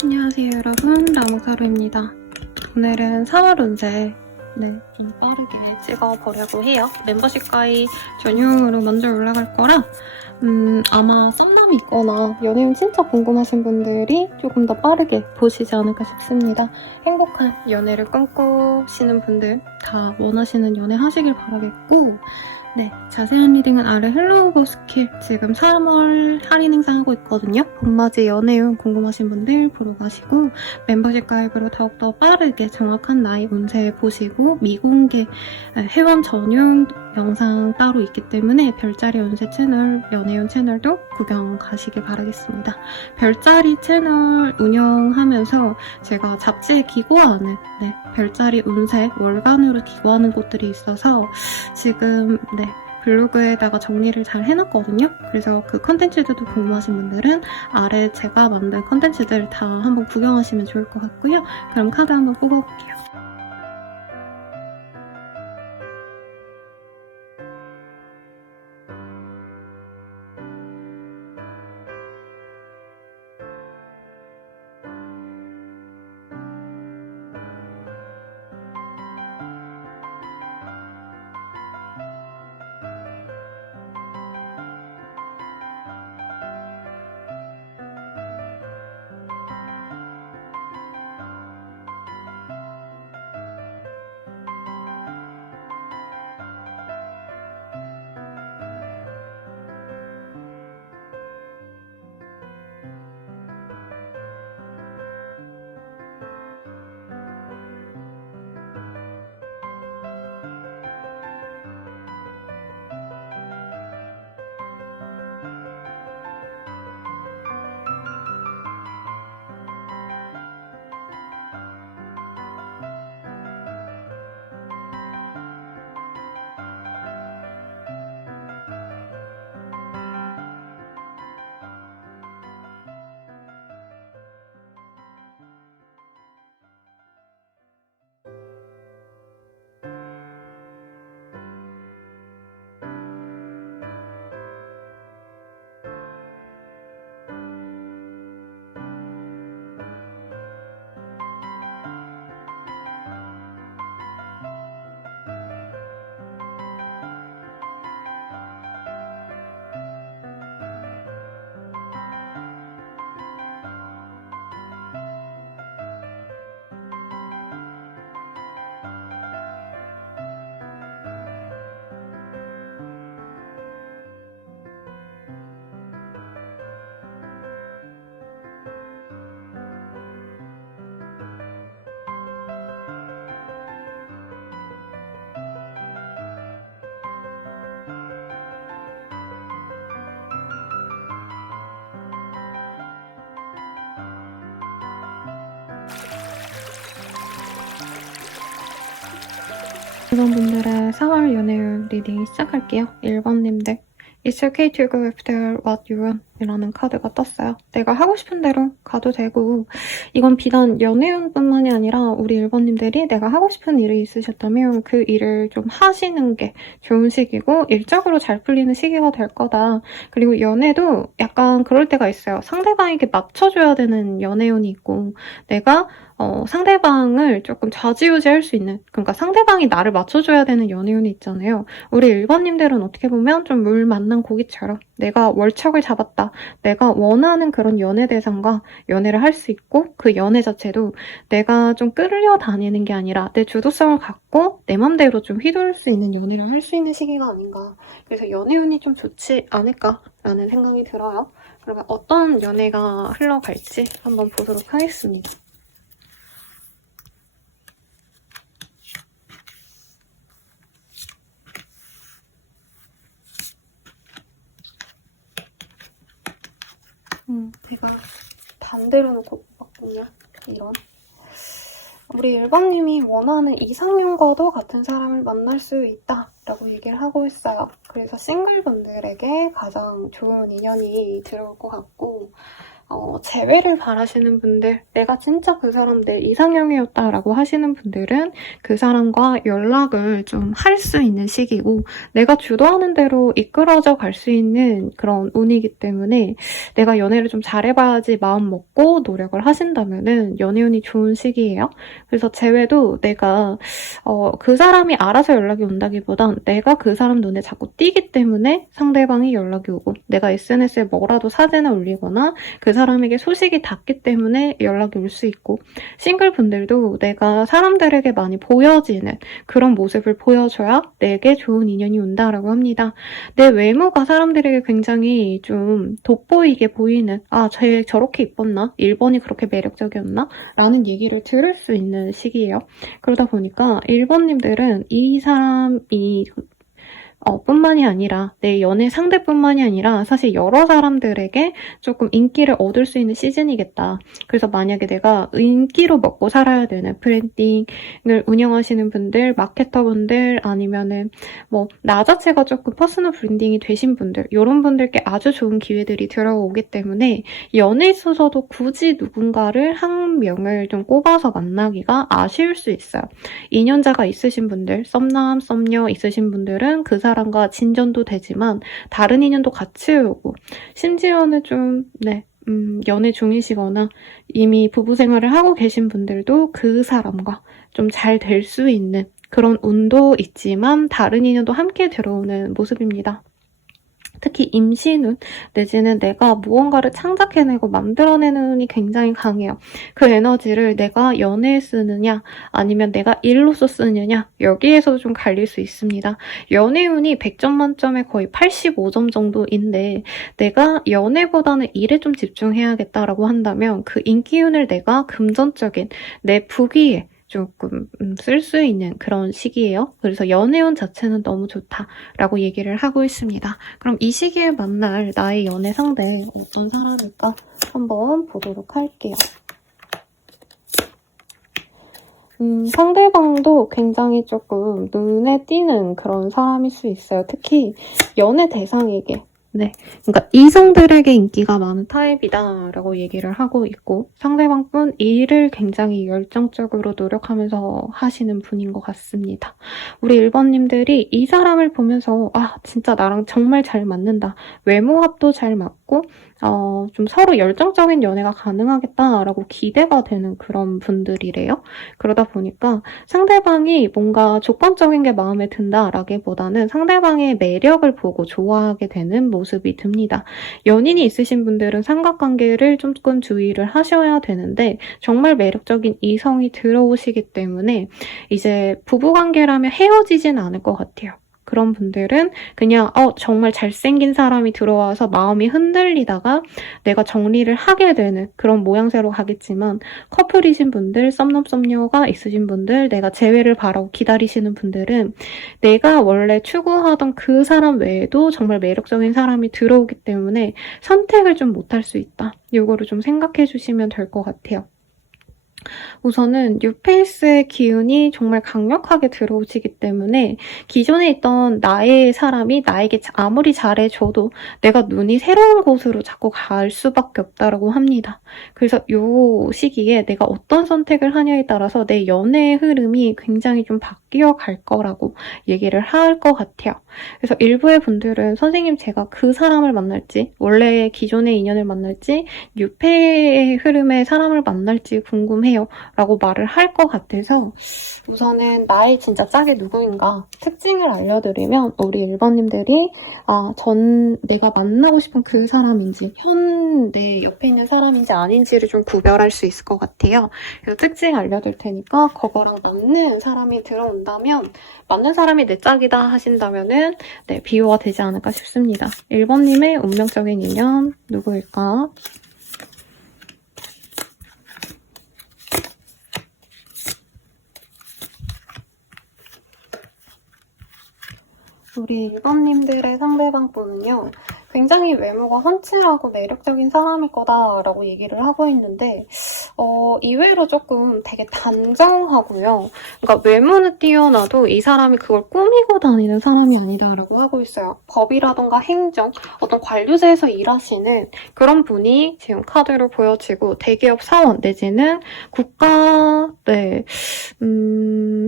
안녕하세요 여러분, 라무사루입니다. 오늘은 4월 운세 좀 빠르게 찍어보려고 해요. 멤버십 가입 전용으로 먼저 올라갈 거라 아마 썸남이 있거나 연애운 진짜 궁금하신 분들이 조금 더 빠르게 보시지 않을까 싶습니다. 행복한 연애를 꿈꾸시는 분들 다 원하시는 연애 하시길 바라겠고, 자세한 리딩은 아래 헬로우고 스킬 지금 3월 할인 행사하고 있거든요. 봄맞이 연애운 궁금하신 분들 보러 가시고, 멤버십 가입으로 더욱더 빠르게 정확한 나이 운세 보시고, 미공개 회원 전용 영상 따로 있기 때문에 별자리 운세 채널, 연애운 채널도 구경 가시길 바라겠습니다. 별자리 채널 운영하면서 제가 잡지에 기고하는 별자리 운세 월간으로 기고하는 곳들이 있어서 지금 블로그에다가 정리를 잘 해놨거든요. 그래서 그 컨텐츠들도 궁금하신 분들은 아래 제가 만든 컨텐츠들 다 한번 구경하시면 좋을 것 같고요. 그럼 카드 한번 뽑아볼게요. 이런 분들의 4월 연애운 리딩 시작할게요. 1번님들. It's okay to go after what you want 이라는 카드가 떴어요. 내가 하고 싶은 대로 가도 되고, 이건 비단 연애운뿐만이 아니라 우리 1번님들이 내가 하고 싶은 일이 있으셨다면 그 일을 좀 하시는 게 좋은 시기고 일적으로 잘 풀리는 시기가 될 거다. 그리고 연애도 약간 그럴 때가 있어요. 상대방에게 맞춰줘야 되는 연애운이 있고, 내가 상대방을 조금 좌지우지할 수 있는, 그러니까 상대방이 나를 맞춰줘야 되는 연애운이 있잖아요. 우리 1번님들은 어떻게 보면 좀 물 만난 고기처럼 내가 월척을 잡았다, 내가 원하는 그런 연애 대상과 연애를 할 수 있고, 그 연애 자체도 내가 좀 끌려다니는 게 아니라 내 주도성을 갖고 내 맘대로 좀 휘두를 수 있는 연애를 할 수 있는 시기가 아닌가. 그래서 연애운이 좀 좋지 않을까라는 생각이 들어요. 그러면 어떤 연애가 흘러갈지 한번 보도록 하겠습니다. 제가 반대로 놓고 뽑았군요. 이런. 우리 1번님이 원하는 이상형과도 같은 사람을 만날 수 있다 라고 얘기를 하고 있어요. 그래서 싱글분들에게 가장 좋은 인연이 들어올 것 같고, 재회를 바라시는 분들, 내가 진짜 그 사람 내 이상형이었다라고 하시는 분들은 그 사람과 연락을 좀 할 수 있는 시기고, 내가 주도하는 대로 이끌어져 갈 수 있는 그런 운이기 때문에 내가 연애를 좀 잘해봐야지 마음 먹고 노력을 하신다면은 연애운이 좋은 시기예요. 그래서 재회도 내가 그 사람이 알아서 연락이 온다기보단 내가 그 사람 눈에 자꾸 띄기 때문에 상대방이 연락이 오고, 내가 SNS에 뭐라도 사진을 올리거나 그 사람에게 소식이 닿기 때문에 연락이 올 수 있고, 싱글분들도 내가 사람들에게 많이 보여지는 그런 모습을 보여줘야 내게 좋은 인연이 온다라고 합니다. 내 외모가 사람들에게 굉장히 좀 돋보이게 보이는, 쟤 저렇게 이뻤나? 1번이 그렇게 매력적이었나? 라는 얘기를 들을 수 있는 시기예요. 그러다 보니까 1번님들은 이 사람이 뿐만이 아니라 내 연애 상대뿐만이 아니라 사실 여러 사람들에게 조금 인기를 얻을 수 있는 시즌이겠다. 그래서 만약에 내가 인기로 먹고 살아야 되는 브랜딩을 운영하시는 분들, 마케터분들, 아니면은 나 자체가 조금 퍼스널 브랜딩이 되신 분들, 이런 분들께 아주 좋은 기회들이 들어오기 때문에 연애에 있어서도 굳이 누군가를 한 명을 좀 꼽아서 만나기가 아쉬울 수 있어요. 2년자가 있으신 분들, 썸남, 썸녀 있으신 분들은 그 사람과 진전도 되지만 다른 인연도 같이 오고, 심지어는 좀 연애 중이시거나 이미 부부 생활을 하고 계신 분들도 그 사람과 좀 잘 될 수 있는 그런 운도 있지만 다른 인연도 함께 들어오는 모습입니다. 특히 임신운 내지는 내가 무언가를 창작해내고 만들어내는 운이 굉장히 강해요. 그 에너지를 내가 연애에 쓰느냐 아니면 내가 일로서 쓰느냐, 여기에서도 좀 갈릴 수 있습니다. 연애운이 100점 만점에 거의 85점 정도인데 내가 연애보다는 일에 좀 집중해야겠다라고 한다면 그 인기운을 내가 금전적인 내 부귀에 조금 쓸 수 있는 그런 시기예요. 그래서 연애운 자체는 너무 좋다라고 얘기를 하고 있습니다. 그럼 이 시기에 만날 나의 연애 상대 어떤 사람일까 한번 보도록 할게요. 상대방도 굉장히 조금 눈에 띄는 그런 사람일 수 있어요. 특히 연애 대상에게. 그러니까 이성들에게 인기가 많은 타입이다라고 얘기를 하고 있고, 상대방뿐 일을 굉장히 열정적으로 노력하면서 하시는 분인 것 같습니다. 우리 1번님들이 이 사람을 보면서 진짜 나랑 정말 잘 맞는다, 외모합도 잘 맞고 좀 서로 열정적인 연애가 가능하겠다라고 기대가 되는 그런 분들이래요. 그러다 보니까 상대방이 뭔가 조건적인 게 마음에 든다라기보다는 상대방의 매력을 보고 좋아하게 되는 모습이 듭니다. 연인이 있으신 분들은 삼각관계를 조금 주의를 하셔야 되는데, 정말 매력적인 이성이 들어오시기 때문에 이제 부부관계라면 헤어지진 않을 것 같아요. 그런 분들은 그냥 정말 잘생긴 사람이 들어와서 마음이 흔들리다가 내가 정리를 하게 되는 그런 모양새로 가겠지만, 커플이신 분들, 썸남 썸녀가 있으신 분들, 내가 재회를 바라고 기다리시는 분들은 내가 원래 추구하던 그 사람 외에도 정말 매력적인 사람이 들어오기 때문에 선택을 좀 못할 수 있다. 이거를 좀 생각해 주시면 될 것 같아요. 우선은 뉴페이스의 기운이 정말 강력하게 들어오시기 때문에 기존에 있던 나의 사람이 나에게 아무리 잘해줘도 내가 눈이 새로운 곳으로 자꾸 갈 수밖에 없다고 합니다. 그래서 이 시기에 내가 어떤 선택을 하냐에 따라서 내 연애의 흐름이 굉장히 좀 바뀌어 갈 거라고 얘기를 할 것 같아요. 그래서 일부의 분들은 선생님, 제가 그 사람을 만날지, 원래 기존의 인연을 만날지, 뉴페의 흐름의 사람을 만날지 궁금해요 라고 말을 할 것 같아서, 우선은 나의 진짜 짝이 누구인가 특징을 알려드리면 우리 1번님들이 내가 만나고 싶은 그 사람인지 현 내 옆에 있는 사람인지 아닌지를 좀 구별할 수 있을 것 같아요. 그래서 특징 알려드릴 테니까 그거랑 맞는 사람이 들어온다면, 맞는 사람이 내 짝이다 하신다면은 비유가 되지 않을까 싶습니다. 1번님의 운명적인 인연 누구일까? 우리 1번님들의 상대방분은요, 굉장히 외모가 훤칠하고 매력적인 사람일 거다라고 얘기를 하고 있는데, 이외로 조금 되게 단정하고요. 그러니까 외모는 뛰어나도 이 사람이 그걸 꾸미고 다니는 사람이 아니다라고 하고 있어요. 법이라던가 행정, 어떤 관료제에서 일하시는 그런 분이 지금 카드로 보여지고 대기업 사원 내지는 국가,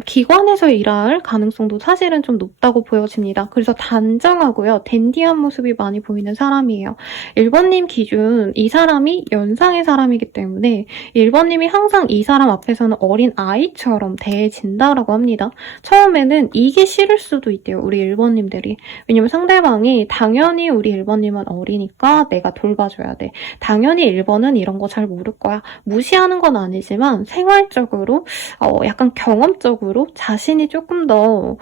기관에서 일할 가능성도 사실은 좀 높다고 보여집니다. 그래서 단정하고요. 댄디한 모습이 많이 보이는 사람이에요. 1번님 기준 이 사람이 연상의 사람이기 때문에 1번님이 항상 이 사람 앞에서는 어린 아이처럼 대해진다라고 합니다. 처음에는 이게 싫을 수도 있대요. 우리 1번님들이. 왜냐면 상대방이 당연히 우리 1번님은 어리니까 내가 돌봐줘야 돼. 당연히 1번은 이런 거 잘 모를 거야. 무시하는 건 아니지만 생활적으로 약간 경험적으로 자신이 조금 더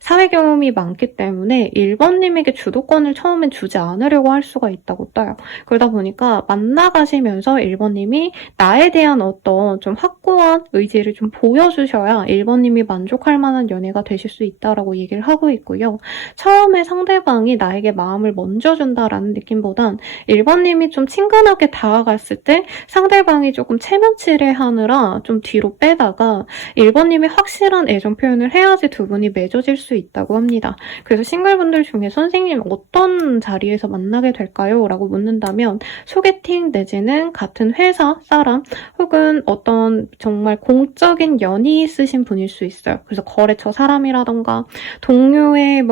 사회 경험이 많기 때문에 1번님에게 주도권을 처음엔 주지 않으려고 할 수가 있다고 떠요. 그러다 보니까 만나가시면서 1번님이 나에 대한 어떤 좀 확고한 의지를 좀 보여주셔야 1번님이 만족할 만한 연애가 되실 수 있다라고 얘기를 하고 있고요. 처음에 상대방이 나에게 마음을 먼저 준다라는 느낌보단 1번님이 좀 친근하게 다가갔을 때 상대방이 조금 체면치레하느라 좀 뒤로 빼다가 1번님이 확실한 애정 표현을 해야지 두 분이 맺어질 수 있다고 합니다. 그래서 싱글분들 중에 선생님 어떤 자리에서 만나게 될까요? 라고 묻는다면 소개팅 내지는 같은 회사 사람 혹은 어떤 정말 공적인 연이 있으신 분일 수 있어요. 그래서 거래처 사람이라던가 동료의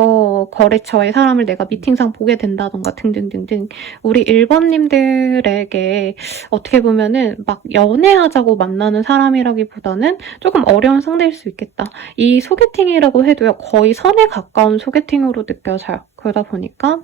거래처의 사람을 내가 미팅상 보게 된다던가 등등등등 우리 1번님들에게 어떻게 보면은 막 연애하자고 만나는 사람이라기보다는 조금 어려운 상대일 수 있겠다. 이 소개팅이라고 해도요. 거의 선에 가까운 소개팅으로 느껴져요. 그러다 보니까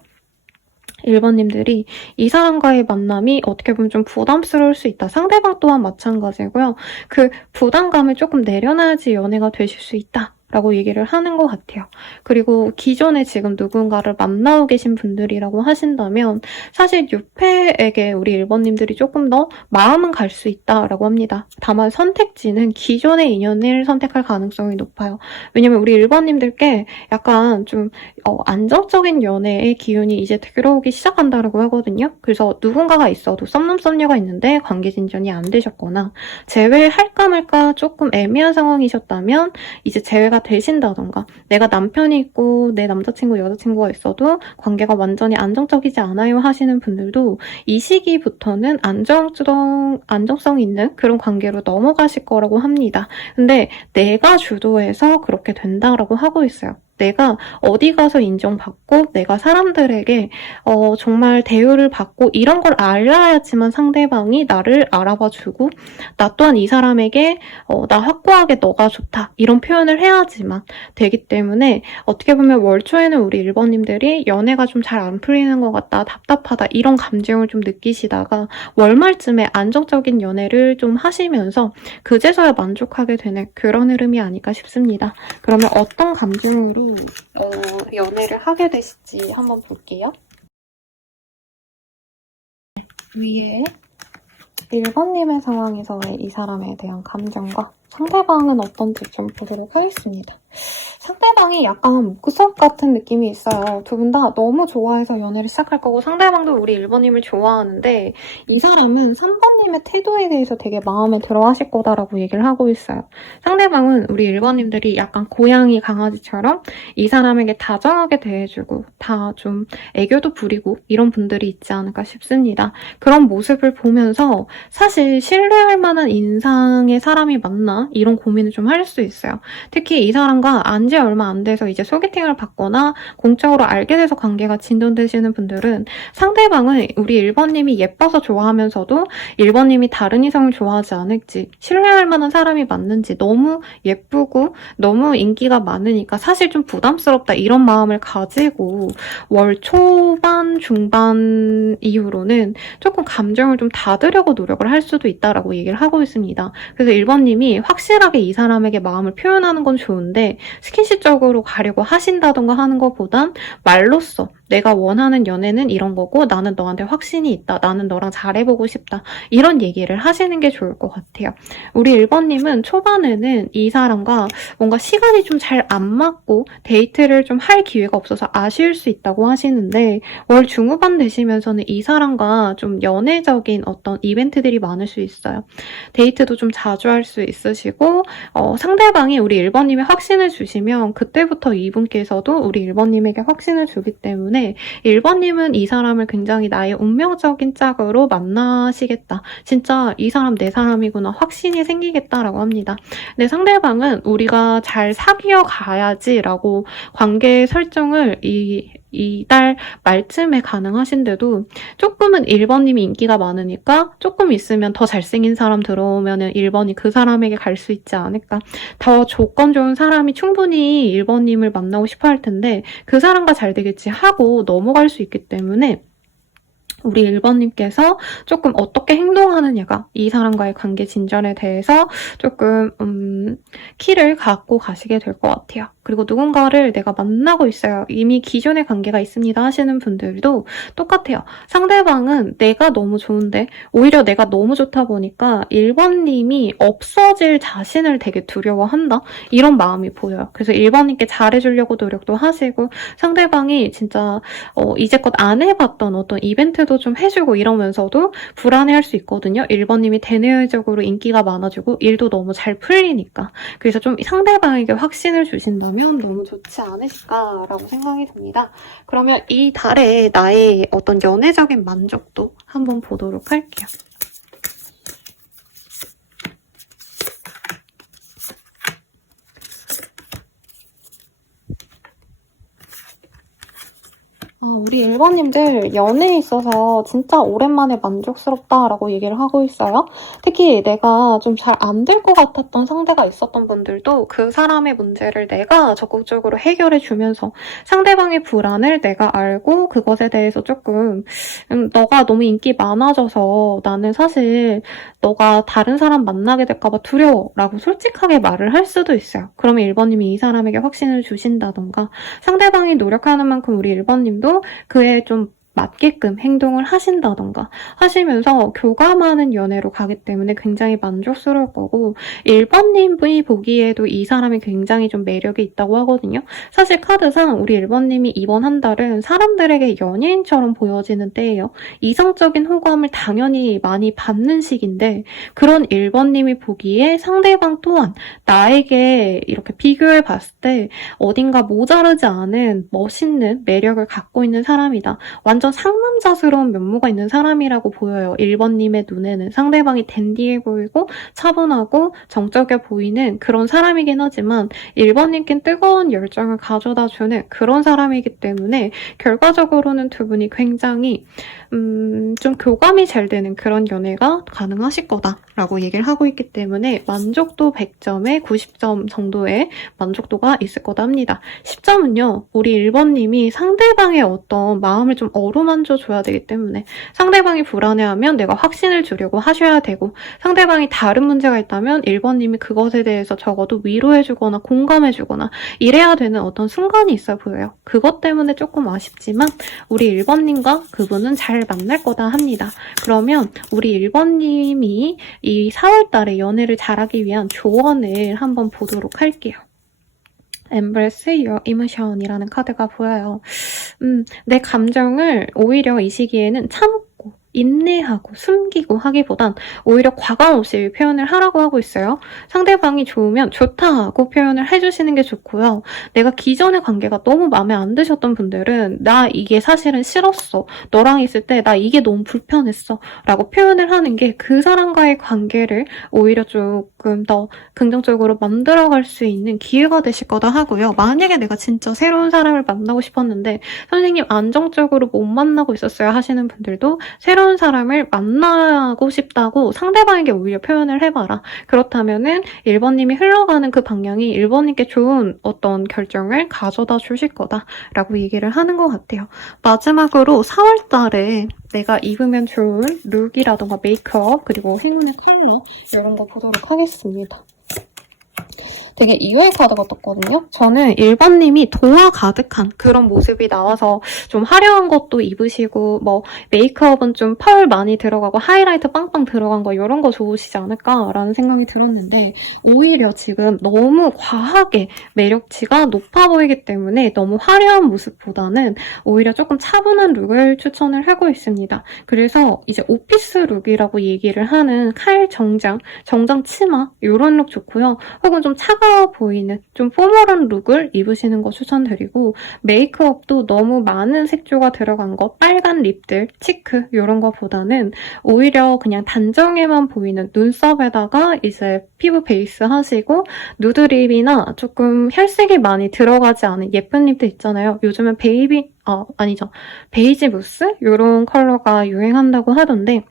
1번님들이 이 사람과의 만남이 어떻게 보면 좀 부담스러울 수 있다. 상대방 또한 마찬가지고요. 그 부담감을 조금 내려놔야지 연애가 되실 수 있다. 라고 얘기를 하는 것 같아요. 그리고 기존에 지금 누군가를 만나고 계신 분들이라고 하신다면 사실 6회에게 우리 1번님들이 조금 더 마음은 갈 수 있다라고 합니다. 다만 선택지는 기존의 인연을 선택할 가능성이 높아요. 왜냐면 우리 1번님들께 약간 좀 안정적인 연애의 기운이 이제 들어오기 시작한다라고 하거든요. 그래서 누군가가 있어도 썸남 썸녀가 있는데 관계 진전이 안 되셨거나 재회할까 말까 조금 애매한 상황이셨다면 이제 재회가 되신다던가 내가 남편이 있고 내 남자친구 여자친구가 있어도 관계가 완전히 안정적이지 않아요 하시는 분들도 이 시기부터는 안정성 있는 그런 관계로 넘어가실 거라고 합니다. 근데 내가 주도해서 그렇게 된다라고 하고 있어요. 내가 어디 가서 인정받고 내가 사람들에게 정말 대우를 받고 이런 걸 알아야지만 상대방이 나를 알아봐주고 나 또한 이 사람에게 나 확고하게 너가 좋다 이런 표현을 해야지만 되기 때문에 어떻게 보면 월 초에는 우리 1번님들이 연애가 좀 잘 안 풀리는 것 같다 답답하다 이런 감정을 좀 느끼시다가 월 말쯤에 안정적인 연애를 좀 하시면서 그제서야 만족하게 되는 그런 흐름이 아닐까 싶습니다. 그러면 어떤 감정으로 연애를 하게 되실지 한번 볼게요. 위에 1번님의 상황에서의 이 사람에 대한 감정과 상대방은 어떤지 좀 보도록 하겠습니다. 상대방이 약간 목구석 같은 느낌이 있어요. 두 분 다 너무 좋아해서 연애를 시작할 거고 상대방도 우리 1번님을 좋아하는데 이 사람은 3번님의 태도에 대해서 되게 마음에 들어 하실 거다라고 얘기를 하고 있어요. 상대방은 우리 1번님들이 약간 고양이 강아지처럼 이 사람에게 다정하게 대해주고 다 좀 애교도 부리고 이런 분들이 있지 않을까 싶습니다. 그런 모습을 보면서 사실 신뢰할 만한 인상의 사람이 맞나? 이런 고민을 좀 할 수 있어요. 특히 이 사람과 안지 얼마 안 돼서 이제 소개팅을 받거나 공적으로 알게 돼서 관계가 진전되시는 분들은 상대방은 우리 1번님이 예뻐서 좋아하면서도 1번님이 다른 이성을 좋아하지 않을지 신뢰할 만한 사람이 맞는지 너무 예쁘고 너무 인기가 많으니까 사실 좀 부담스럽다 이런 마음을 가지고 월 초반 중반 이후로는 조금 감정을 좀 닫으려고 노력을 할 수도 있다라고 얘기를 하고 있습니다. 그래서 1번님이 확실하게 이 사람에게 마음을 표현하는 건 좋은데 스킨십적으로 가려고 하신다던가 하는 것보단 말로써 내가 원하는 연애는 이런 거고 나는 너한테 확신이 있다. 나는 너랑 잘해보고 싶다. 이런 얘기를 하시는 게 좋을 것 같아요. 우리 1번님은 초반에는 이 사람과 뭔가 시간이 좀 잘 안 맞고 데이트를 좀 할 기회가 없어서 아쉬울 수 있다고 하시는데 월 중후반 되시면서는 이 사람과 좀 연애적인 어떤 이벤트들이 많을 수 있어요. 데이트도 좀 자주 할 수 있으시고 상대방이 우리 1번님에 확신을 주시면 그때부터 이분께서도 우리 1번님에게 확신을 주기 때문에 1번님은 이 사람을 굉장히 나의 운명적인 짝으로 만나시겠다. 진짜 이 사람 내 사람이구나 확신이 생기겠다라고 합니다. 근데 상대방은 우리가 잘 사귀어 가야지라고 관계 설정을 이달 말쯤에 가능하신데도 조금은 1번님이 인기가 많으니까 조금 있으면 더 잘생긴 사람 들어오면은 1번이 그 사람에게 갈 수 있지 않을까. 더 조건 좋은 사람이 충분히 1번님을 만나고 싶어 할 텐데 그 사람과 잘 되겠지 하고 넘어갈 수 있기 때문에 우리 1번님께서 조금 어떻게 행동하느냐가 이 사람과의 관계 진전에 대해서 조금 키를 갖고 가시게 될 것 같아요. 그리고 누군가를 내가 만나고 있어요. 이미 기존의 관계가 있습니다 하시는 분들도 똑같아요. 상대방은 내가 너무 좋은데 오히려 내가 너무 좋다 보니까 1번님이 없어질 자신을 되게 두려워한다? 이런 마음이 보여요. 그래서 1번님께 잘해주려고 노력도 하시고 상대방이 진짜 이제껏 안 해봤던 어떤 이벤트도 좀 해주고 이러면서도 불안해할 수 있거든요. 1번님이 대내적으로 인기가 많아지고 일도 너무 잘 풀리니까. 그래서 좀 상대방에게 확신을 주신다면 너무 좋지 않으실까라고 생각이 듭니다. 그러면 이 달에 나의 어떤 연애적인 만족도 한번 보도록 할게요. 우리 1번님들 연애에 있어서 진짜 오랜만에 만족스럽다라고 얘기를 하고 있어요. 특히 내가 좀 잘 안 될 것 같았던 상대가 있었던 분들도 그 사람의 문제를 내가 적극적으로 해결해주면서 상대방의 불안을 내가 알고 그것에 대해서 조금 너가 너무 인기 많아져서 나는 사실 너가 다른 사람 만나게 될까 봐 두려워라고 솔직하게 말을 할 수도 있어요. 그러면 1번님이 이 사람에게 확신을 주신다던가 상대방이 노력하는 만큼 우리 1번님도 그에 좀 맞게끔 행동을 하신다던가 하시면서 교감하는 연애로 가기 때문에 굉장히 만족스러울 거고 1번님이 보기에도 이 사람이 굉장히 좀 매력이 있다고 하거든요. 사실 카드상 우리 1번님이 이번 한 달은 사람들에게 연예인처럼 보여지는 때예요. 이성적인 호감을 당연히 많이 받는 시기인데 그런 1번님이 보기에 상대방 또한 나에게 이렇게 비교해 봤을 때 어딘가 모자르지 않은 멋있는 매력을 갖고 있는 사람이다. 완전 상남자스러운 면모가 있는 사람이라고 보여요. 1번님의 눈에는 상대방이 댄디해 보이고 차분하고 정적해 보이는 그런 사람이긴 하지만 1번님께 뜨거운 열정을 가져다주는 그런 사람이기 때문에 결과적으로는 두 분이 굉장히 좀 교감이 잘 되는 그런 연애가 가능하실 거다라고 얘기를 하고 있기 때문에 만족도 100점에 90점 정도의 만족도가 있을 거다 합니다. 10점은요. 우리 1번님이 상대방의 어떤 마음을 좀 어루만져 줘야 되기 때문에 상대방이 불안해하면 내가 확신을 주려고 하셔야 되고 상대방이 다른 문제가 있다면 1번님이 그것에 대해서 적어도 위로해주거나 공감해주거나 이래야 되는 어떤 순간이 있어 보여요. 그것 때문에 조금 아쉽지만 우리 1번님과 그분은 잘 만날 거다 합니다. 그러면 우리 1번님이 이 4월달에 연애를 잘하기 위한 조언을 한번 보도록 할게요. Embrace your emotion이라는 카드가 보여요. 내 감정을 오히려 이 시기에는 참고 인내하고 숨기고 하기보단 오히려 과감 없이 표현을 하라고 하고 있어요. 상대방이 좋으면 좋다고 표현을 해주시는 게 좋고요. 내가 기존의 관계가 너무 마음에 안 드셨던 분들은 나 이게 사실은 싫었어. 너랑 있을 때 나 이게 너무 불편했어. 라고 표현을 하는 게 그 사람과의 관계를 오히려 조금 더 긍정적으로 만들어갈 수 있는 기회가 되실 거다 하고요. 만약에 내가 진짜 새로운 사람을 만나고 싶었는데 선생님 안정적으로 못 만나고 있었어요 하시는 분들도 새로운 사람을 만나고 싶다고 상대방에게 오히려 표현을 해봐라. 그렇다면은 1번님이 흘러가는 그 방향이 1번님께 좋은 어떤 결정을 가져다 주실 거다라고 얘기를 하는 것 같아요. 마지막으로 4월달에 내가 입으면 좋은 룩이라던가 메이크업 그리고 행운의 컬러 이런 거 보도록 하겠습니다. 되게 의외의 카드가 떴거든요. 저는 1번님이 도화 가득한 그런 모습이 나와서 좀 화려한 것도 입으시고 뭐 메이크업은 좀 펄 많이 들어가고 하이라이트 빵빵 들어간 거 이런 거 좋으시지 않을까라는 생각이 들었는데 오히려 지금 너무 과하게 매력치가 높아 보이기 때문에 너무 화려한 모습보다는 오히려 조금 차분한 룩을 추천을 하고 있습니다. 그래서 이제 오피스 룩이라고 얘기를 하는 칼 정장 치마 이런 룩 좋고요. 혹은 좀 차가워 보이는 좀 포멀한 룩을 입으시는 거 추천드리고 메이크업도 너무 많은 색조가 들어간 거 빨간 립들, 치크 이런 거보다는 오히려 그냥 단정에만 보이는 눈썹에다가 이제 피부 베이스 하시고 누드립이나 조금 혈색이 많이 들어가지 않은 예쁜 립도 있잖아요. 요즘은 베이지 무스? 이런 컬러가 유행한다고 하던데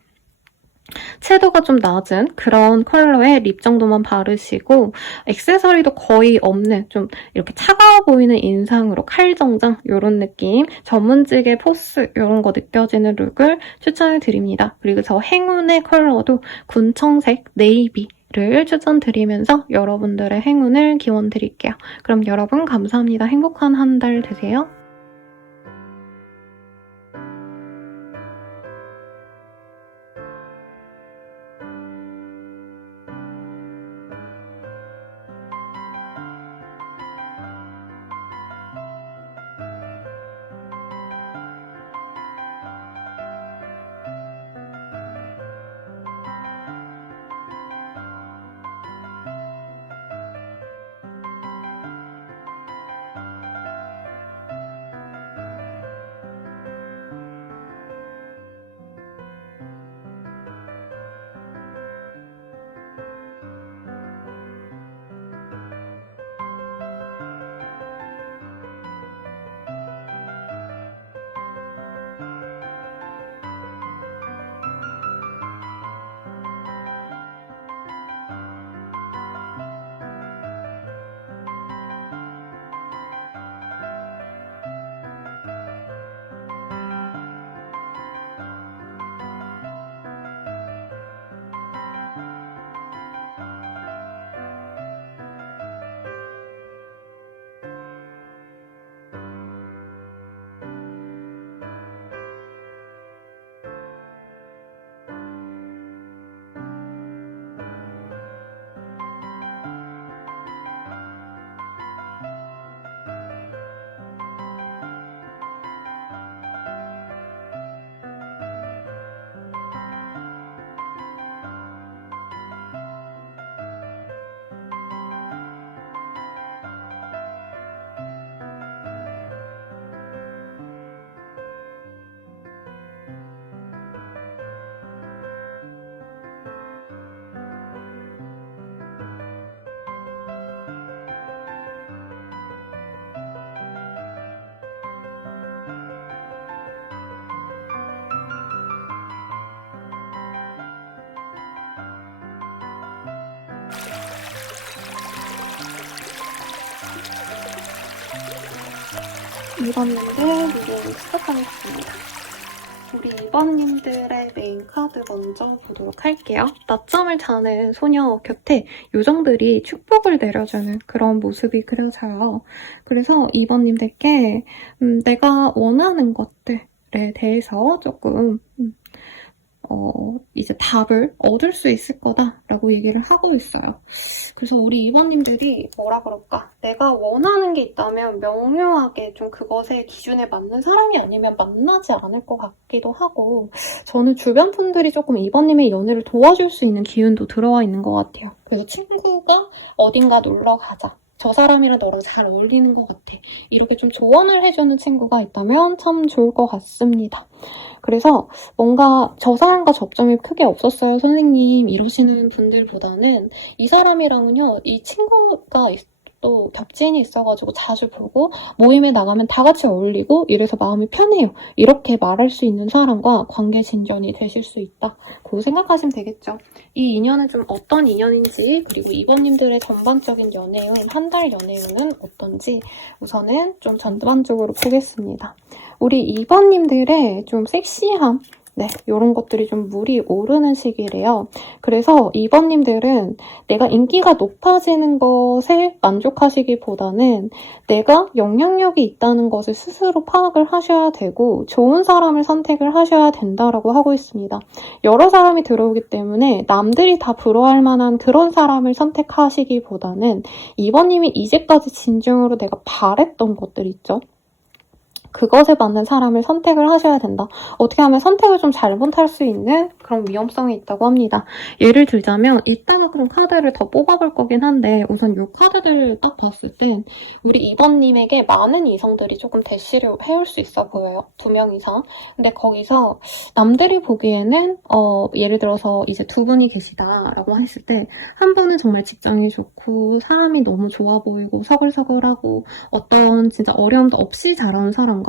채도가 좀 낮은 그런 컬러의 립 정도만 바르시고 액세서리도 거의 없는 좀 이렇게 차가워 보이는 인상으로 칼정장 이런 느낌 전문직의 포스 이런 거 느껴지는 룩을 추천을 드립니다. 그리고 저 행운의 컬러도 군청색 네이비를 추천드리면서 여러분들의 행운을 기원드릴게요. 그럼 여러분 감사합니다. 행복한 한 달 되세요. 이번님들 리딩 시작하겠습니다. 우리 2번님들의 메인 카드 먼저 보도록 할게요. 낮잠을 자는 소녀 곁에 요정들이 축복을 내려주는 그런 모습이 그려져요. 그래서 2번님들께 내가 원하는 것들에 대해서 조금 이제 답을 얻을 수 있을 거다라고 얘기를 하고 있어요. 그래서 우리 2번님들이 뭐라 그럴까? 내가 원하는 게 있다면 명료하게 좀 그것의 기준에 맞는 사람이 아니면 만나지 않을 것 같기도 하고 저는 주변 분들이 조금 2번님의 연애를 도와줄 수 있는 기운도 들어와 있는 것 같아요. 그래서 친구가 어딘가 놀러 가자. 저 사람이랑 너랑 잘 어울리는 것 같아. 이렇게 좀 조언을 해주는 친구가 있다면 참 좋을 것 같습니다. 그래서 뭔가 저 사람과 접점이 크게 없었어요, 선생님 이러시는 분들보다는 이 사람이랑은요, 이 친구가 또 겹친이 있어가지고 자주 보고 모임에 나가면 다 같이 어울리고 이래서 마음이 편해요. 이렇게 말할 수 있는 사람과 관계 진전이 되실 수 있다. 그거 생각하시면 되겠죠. 이 인연은 좀 어떤 인연인지 그리고 이번님들의 전반적인 연애운, 한 달 연애운은 어떤지 우선은 좀 전반적으로 보겠습니다. 우리 2번님들의 좀 섹시함 네, 이런 것들이 좀 물이 오르는 시기래요. 그래서 2번님들은 내가 인기가 높아지는 것에 만족하시기보다는 내가 영향력이 있다는 것을 스스로 파악을 하셔야 되고 좋은 사람을 선택을 하셔야 된다라고 하고 있습니다. 여러 사람이 들어오기 때문에 남들이 다 부러워할 만한 그런 사람을 선택하시기보다는 2번님이 이제까지 진정으로 내가 바랬던 것들 있죠. 그것에 맞는 사람을 선택을 하셔야 된다. 어떻게 하면 선택을 좀 잘못할 수 있는 그런 위험성이 있다고 합니다. 예를 들자면 이따가 그럼 카드를 더 뽑아볼 거긴 한데 우선 이 카드들을 딱 봤을 땐 우리 2번님에게 많은 이성들이 조금 대시를 해올 수 있어 보여요. 2명 이상. 근데 거기서 남들이 보기에는 예를 들어서 이제 2분이 계시다라고 했을 때 한 분은 정말 직장이 좋고 사람이 너무 좋아 보이고 서글서글하고 어떤 진짜 어려움도 없이 자라온 사람과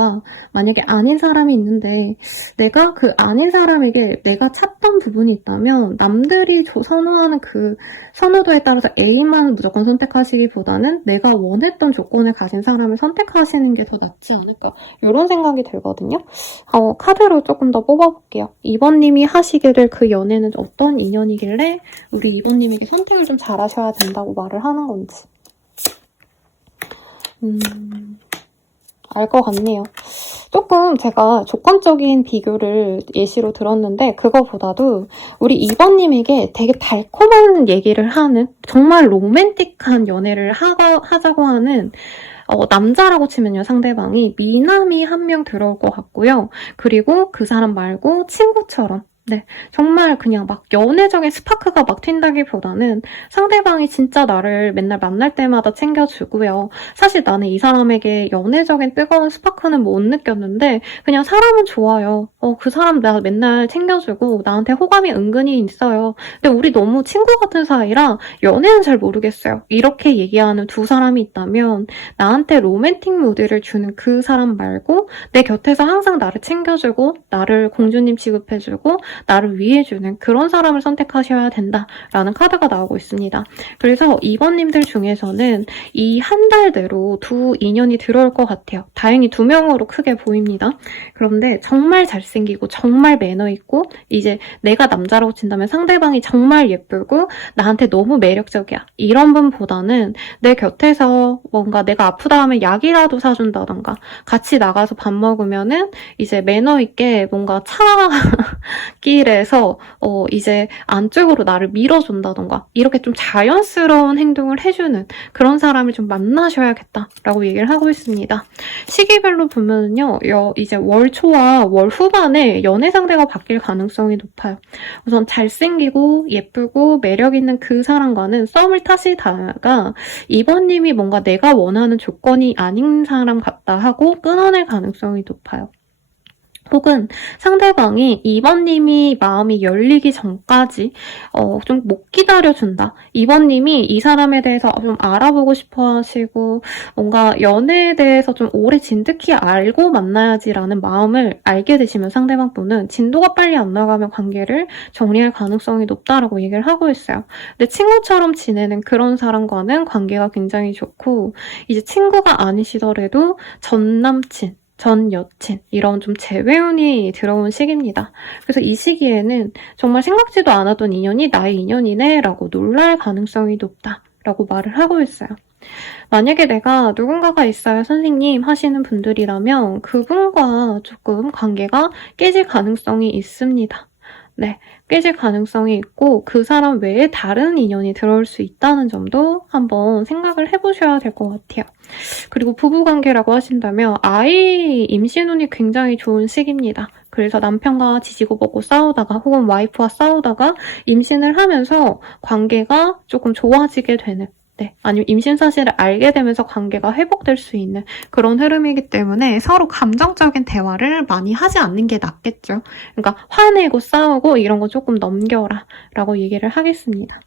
만약에 아닌 사람이 있는데 내가 그 아닌 사람에게 내가 찾던 부분이 있다면 남들이 선호하는 그 선호도에 따라서 A만 무조건 선택하시기보다는 내가 원했던 조건을 가진 사람을 선택하시는 게 더 낫지 않을까 이런 생각이 들거든요. 카드로 조금 더 뽑아볼게요. 2번님이 하시게 될 그 연애는 어떤 인연이길래 우리 2번님에게 선택을 좀 잘하셔야 된다고 말을 하는 건지 알 것 같네요. 조금 제가 조건적인 비교를 예시로 들었는데 그거보다도 우리 2번님에게 되게 달콤한 얘기를 하는 정말 로맨틱한 연애를 하자고 하는 남자라고 치면요 상대방이 미남이 한 명 들어올 것 같고요. 그리고 그 사람 말고 친구처럼 네, 정말 그냥 막 연애적인 스파크가 막 튄다기보다는 상대방이 진짜 나를 맨날 만날 때마다 챙겨주고요. 사실 나는 이 사람에게 연애적인 뜨거운 스파크는 못 느꼈는데 그냥 사람은 좋아요. 그 사람 나 맨날 챙겨주고 나한테 호감이 은근히 있어요. 근데 우리 너무 친구 같은 사이라 연애는 잘 모르겠어요. 이렇게 얘기하는 두 사람이 있다면 나한테 로맨틱 무드를 주는 그 사람 말고 내 곁에서 항상 나를 챙겨주고 나를 공주님 취급해주고 나를 위해주는 그런 사람을 선택하셔야 된다라는 카드가 나오고 있습니다. 그래서 2번님들 중에서는 이 한 달대로 두 인연이 들어올 것 같아요. 다행히 2명으로 크게 보입니다. 그런데 정말 잘생기고 정말 매너있고 이제 내가 남자라고 친다면 상대방이 정말 예쁘고 나한테 너무 매력적이야. 이런 분보다는 내 곁에서 뭔가 내가 아프다 하면 약이라도 사준다던가 같이 나가서 밥 먹으면은 이제 매너있게 뭔가 길에서 이제 안쪽으로 나를 밀어준다던가 이렇게 좀 자연스러운 행동을 해주는 그런 사람을 좀 만나셔야겠다라고 얘기를 하고 있습니다. 시기별로 보면은요, 이제 월 초와 월 후반에 연애 상대가 바뀔 가능성이 높아요. 우선 잘생기고 예쁘고 매력 있는 그 사람과는 썸을 타시다가 2번님이 뭔가 내가 원하는 조건이 아닌 사람 같다 하고 끊어낼 가능성이 높아요. 혹은 상대방이 2번님이 마음이 열리기 전까지 좀 못 기다려준다. 2번님이 이 사람에 대해서 좀 알아보고 싶어 하시고 뭔가 연애에 대해서 좀 오래 진득히 알고 만나야지라는 마음을 알게 되시면 상대방 분은 진도가 빨리 안 나가면 관계를 정리할 가능성이 높다라고 얘기를 하고 있어요. 근데 친구처럼 지내는 그런 사람과는 관계가 굉장히 좋고 이제 친구가 아니시더라도 전 남친 전 여친 이런 좀 재회운이 들어온 시기입니다. 그래서 이 시기에는 정말 생각지도 않았던 인연이 나의 인연이네 라고 놀랄 가능성이 높다 라고 말을 하고 있어요. 만약에 내가 누군가가 있어요 선생님 하시는 분들이라면 그분과 조금 관계가 깨질 가능성이 있습니다. 네, 깨질 가능성이 있고 그 사람 외에 다른 인연이 들어올 수 있다는 점도 한번 생각을 해보셔야 될 것 같아요. 그리고 부부관계라고 하신다면 아이 임신운이 굉장히 좋은 시기입니다. 그래서 남편과 지지고 볶고 싸우다가 혹은 와이프와 싸우다가 임신을 하면서 관계가 조금 좋아지게 되는 아니면 임신 사실을 알게 되면서 관계가 회복될 수 있는 그런 흐름이기 때문에 서로 감정적인 대화를 많이 하지 않는 게 낫겠죠. 그러니까 화내고 싸우고 이런 거 조금 넘겨라 라고 얘기를 하겠습니다.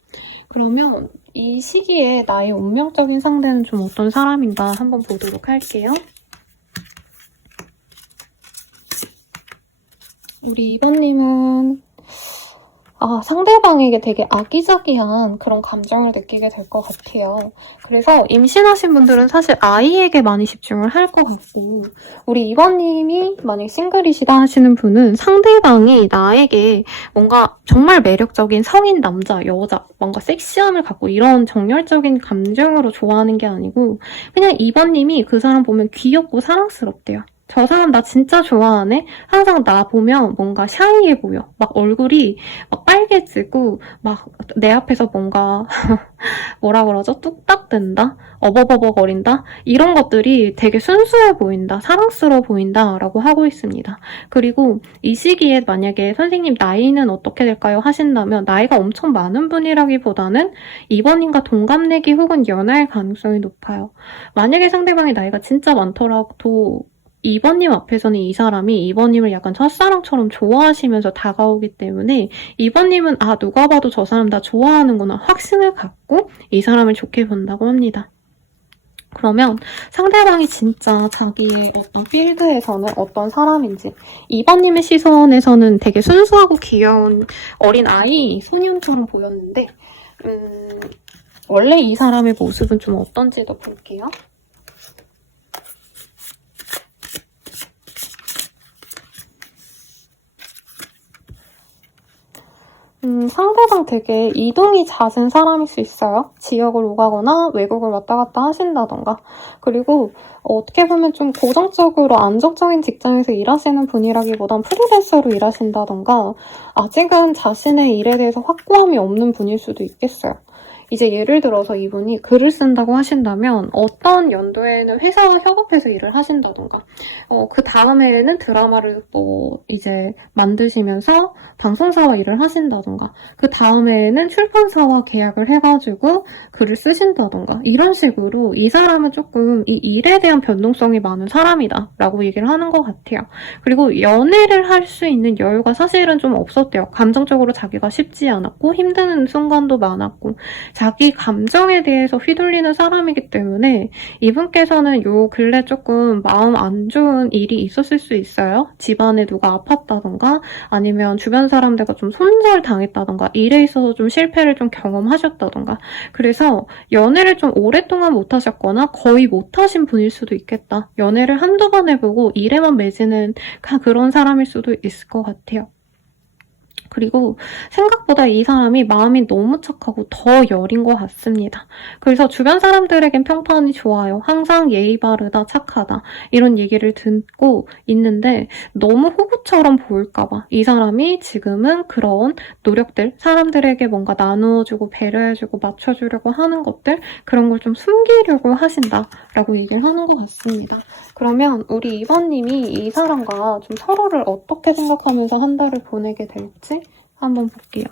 그러면 이 시기에 나의 운명적인 상대는 좀 어떤 사람인가 한번 보도록 할게요. 우리 2번님은 상대방에게 되게 아기자기한 그런 감정을 느끼게 될 것 같아요. 그래서 임신하신 분들은 사실 아이에게 많이 집중을 할 것 같고, 우리 이번님이 만약 싱글이시다 하시는 분은 상대방이 나에게 뭔가 정말 매력적인 성인 남자, 여자, 뭔가 섹시함을 갖고 이런 정열적인 감정으로 좋아하는 게 아니고 그냥 이번님이 그 사람 보면 귀엽고 사랑스럽대요. 저 사람 나 진짜 좋아하네? 항상 나 보면 뭔가 샤이해 보여. 막 얼굴이 막 빨개지고 막 내 앞에서 뭔가 뭐라 그러죠? 뚝딱된다? 어버버버거린다? 이런 것들이 되게 순수해 보인다. 사랑스러워 보인다. 라고 하고 있습니다. 그리고 이 시기에 만약에 선생님 나이는 어떻게 될까요? 하신다면 나이가 엄청 많은 분이라기보다는 이번님과 동갑내기 혹은 연하일 가능성이 높아요. 만약에 상대방의 나이가 진짜 많더라도 이번님 앞에서는 이 사람이 이번님을 약간 첫사랑처럼 좋아하시면서 다가오기 때문에 이번님은 누가 봐도 저 사람 나 좋아하는구나 확신을 갖고 이 사람을 좋게 본다고 합니다. 그러면 상대방이 진짜 자기의 어떤 필드에서는 어떤 사람인지 이번님의 시선에서는 되게 순수하고 귀여운 어린 아이 소년처럼 보였는데 원래 이 사람의 모습은 좀 어떤지도 볼게요. 상대방 되게 이동이 잦은 사람일 수 있어요. 지역을 오가거나 외국을 왔다 갔다 하신다던가. 그리고 어떻게 보면 좀 고정적으로 안정적인 직장에서 일하시는 분이라기보단 프리랜서로 일하신다던가 아직은 자신의 일에 대해서 확고함이 없는 분일 수도 있겠어요. 이제 예를 들어서 이분이 글을 쓴다고 하신다면 어떤 연도에는 회사 협업해서 일을 하신다던가 그 다음에는 드라마를 이제 만드시면서 방송사와 일을 하신다던가 그 다음에는 출판사와 계약을 해가지고 글을 쓰신다던가 이런 식으로 이 사람은 조금 이 일에 대한 변동성이 많은 사람이다 라고 얘기를 하는 것 같아요. 그리고 연애를 할 수 있는 여유가 사실은 좀 없었대요. 감정적으로 자기가 쉽지 않았고 힘든 순간도 많았고 자기 감정에 대해서 휘둘리는 사람이기 때문에 이분께서는 요 근래 조금 마음 안 좋은 일이 있었을 수 있어요. 집안에 누가 아팠다던가 아니면 주변 사람들과 좀 손절당했다던가 일에 있어서 좀 실패를 좀 경험하셨다던가 그래서 연애를 좀 오랫동안 못하셨거나 거의 못하신 분일 수도 있겠다. 연애를 한두 번 해보고 일에만 매지는 그런 사람일 수도 있을 것 같아요. 그리고 생각보다 이 사람이 마음이 너무 착하고 더 여린 것 같습니다. 그래서 주변 사람들에겐 평판이 좋아요. 항상 예의 바르다, 착하다 이런 얘기를 듣고 있는데 너무 호구처럼 보일까봐 이 사람이 지금은 그런 노력들, 사람들에게 뭔가 나누어주고 배려해주고 맞춰주려고 하는 것들 그런 걸 좀 숨기려고 하신다라고 얘기를 하는 것 같습니다. 그러면 우리 이번님이 이 사람과 좀 서로를 어떻게 생각하면서 한 달을 보내게 될지 한번 볼게요.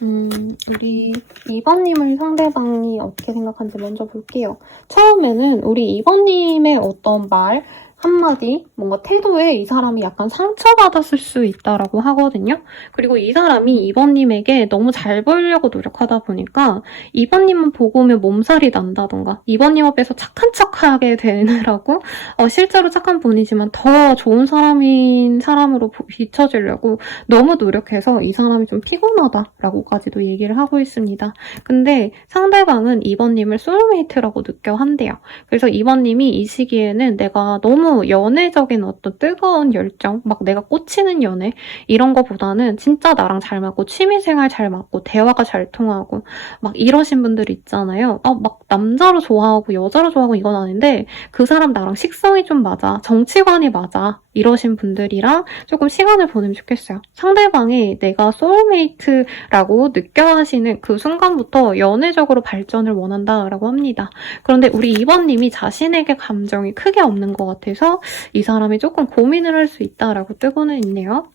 우리 2번님을 상대방이 어떻게 생각하는지 먼저 볼게요. 처음에는 우리 2번님의 어떤 말 한마디, 뭔가 태도에 이 사람이 약간 상처받았을 수 있다라고 하거든요. 그리고 이 사람이 2번님에게 너무 잘 보이려고 노력하다 보니까 2번님만 보고 오면 몸살이 난다던가 2번님 앞에서 착한 척하게 되느라고 실제로 착한 분이지만 더 좋은 사람인 사람으로 비춰지려고 너무 노력해서 이 사람이 좀 피곤하다라고까지도 얘기를 하고 있습니다. 근데 상대방은 2번님을 소울메이트라고 느껴 한대요. 그래서 2번님이 이 시기에는 내가 너무 연애적인 어떤 뜨거운 열정, 막 내가 꽂히는 연애 이런 거보다는 진짜 나랑 잘 맞고 취미생활 잘 맞고 대화가 잘 통하고 막 이러신 분들 있잖아요. 막 남자로 좋아하고 여자로 좋아하고 이건 아닌데 그 사람 나랑 식성이 좀 맞아, 정치관이 맞아 이러신 분들이랑 조금 시간을 보내면 좋겠어요. 상대방이 내가 소울메이트라고 느껴 하시는 그 순간부터 연애적으로 발전을 원한다라고 합니다. 그런데 우리 2번님이 자신에게 감정이 크게 없는 것 같아서 이 사람이 조금 고민을 할 수 있다라고 뜨고는 있네요.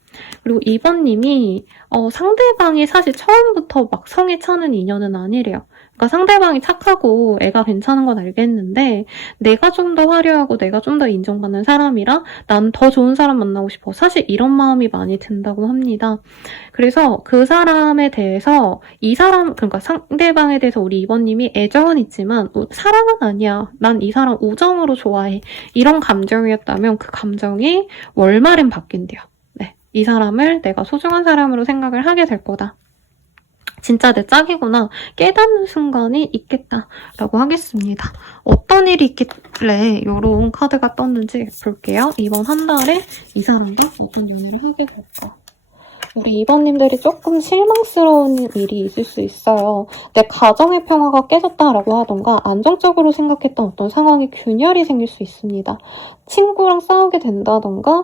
그리고 2번님이 상대방이 사실 처음부터 막 성에 차는 인연은 아니래요. 그러니까 상대방이 착하고 애가 괜찮은 건 알겠는데 내가 좀 더 화려하고 내가 좀 더 인정받는 사람이라 난 더 좋은 사람 만나고 싶어. 사실 이런 마음이 많이 든다고 합니다. 그래서 그 사람에 대해서 이 사람, 그러니까 상대방에 대해서 우리 이번님이 애정은 있지만 사랑은 아니야. 난 이 사람 우정으로 좋아해. 이런 감정이었다면 그 감정이 월말엔 바뀐대요. 네, 이 사람을 내가 소중한 사람으로 생각을 하게 될 거다. 진짜 내 짝이구나 깨닫는 순간이 있겠다라고 하겠습니다. 어떤 일이 있길래 이런 카드가 떴는지 볼게요. 이번 한 달에 이 사람과 어떤 연애를 하게 될까? 우리 이번님들이 조금 실망스러운 일이 있을 수 있어요. 내 가정의 평화가 깨졌다라고 하던가 안정적으로 생각했던 어떤 상황에 균열이 생길 수 있습니다. 친구랑 싸우게 된다던가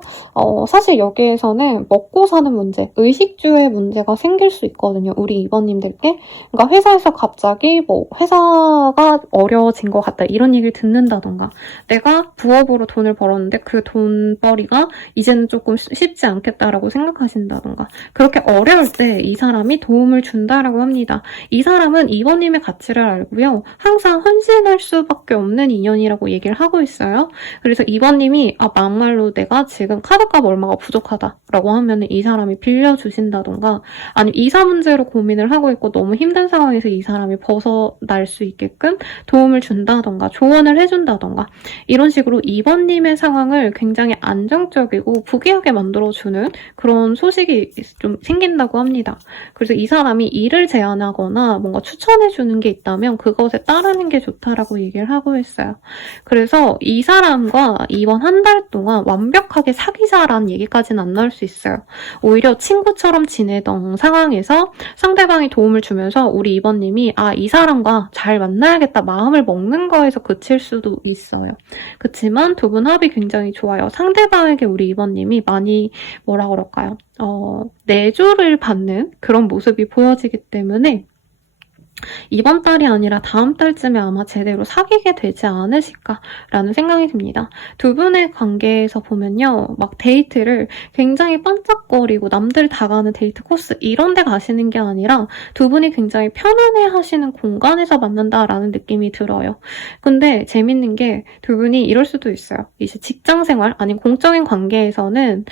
사실 여기에서는 먹고 사는 문제, 의식주의 문제가 생길 수 있거든요. 우리 이번님들께. 그러니까 회사에서 갑자기 뭐 회사가 어려워진 것 같다 이런 얘기를 듣는다던가 내가 부업으로 돈을 벌었는데 그 돈벌이가 이제는 조금 쉽지 않겠다라고 생각하신다던가 그렇게 어려울 때 이 사람이 도움을 준다라고 합니다. 이 사람은 이번님의 가치를 알고요. 항상 헌신할 수밖에 없는 인연이라고 얘기를 하고 있어요. 그래서 이번님이 막말로 내가 지금 카드값 얼마가 부족하다라고 하면 이 사람이 빌려주신다던가 아니면 이사 문제로 고민을 하고 있고 너무 힘든 상황에서 이 사람이 벗어날 수 있게끔 도움을 준다던가 조언을 해준다던가 이런 식으로 이번님의 상황을 굉장히 안정적이고 부귀하게 만들어주는 그런 소식이 좀 생긴다고 합니다. 그래서 이 사람이 일을 제안하거나 뭔가 추천해주는 게 있다면 그것에 따르는 게 좋다라고 얘기를 하고 있어요. 그래서 이 사람과 이번 한 달 동안 완벽하게 사귀자라는 얘기까지는 안 나올 수 있어요. 오히려 친구처럼 지내던 상황에서 상대방이 도움을 주면서 우리 이번님이 이 사람과 잘 만나야겠다 마음을 먹는 거에서 그칠 수도 있어요. 그치만 두 분 합이 굉장히 좋아요. 상대방에게 우리 이번님이 많이 뭐라 그럴까요? 내조를 받는 그런 모습이 보여지기 때문에 이번 달이 아니라 다음 달쯤에 아마 제대로 사귀게 되지 않으실까라는 생각이 듭니다. 두 분의 관계에서 보면요. 막 데이트를 굉장히 반짝거리고 남들 다 가는 데이트 코스 이런 데 가시는 게 아니라 두 분이 굉장히 편안해 하시는 공간에서 만난다라는 느낌이 들어요. 근데 재밌는 게 두 분이 이럴 수도 있어요. 이제 직장생활 아니면 공적인 관계에서는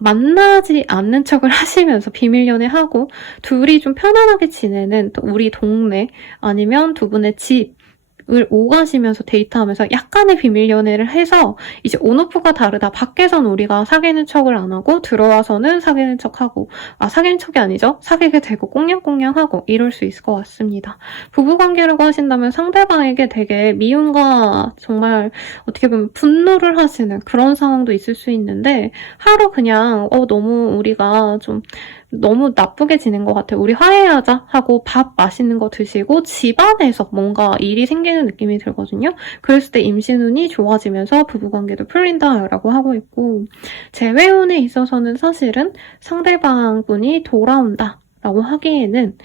만나지 않는 척을 하시면서 비밀 연애하고 둘이 좀 편안하게 지내는 우리 동네 아니면 두 분의 집을 오가시면서 데이트하면서 약간의 비밀 연애를 해서 이제 온오프가 다르다. 밖에선 우리가 사귀는 척을 안 하고 들어와서는 사귀는 척하고 사귀는 척이 아니죠. 사귀게 되고 꽁냥꽁냥하고 이럴 수 있을 것 같습니다. 부부관계라고 하신다면 상대방에게 되게 미움과 정말 어떻게 보면 분노를 하시는 그런 상황도 있을 수 있는데 하루 그냥 너무 우리가 좀 너무 나쁘게 지낸 것 같아요. 우리 화해하자 하고 밥 맛있는 거 드시고 집안에서 뭔가 일이 생기는 느낌이 들거든요. 그랬을 때 임신운이 좋아지면서 부부관계도 풀린다라고 하고 있고 재회운에 있어서는 사실은 상대방분이 돌아온다라고 하기에는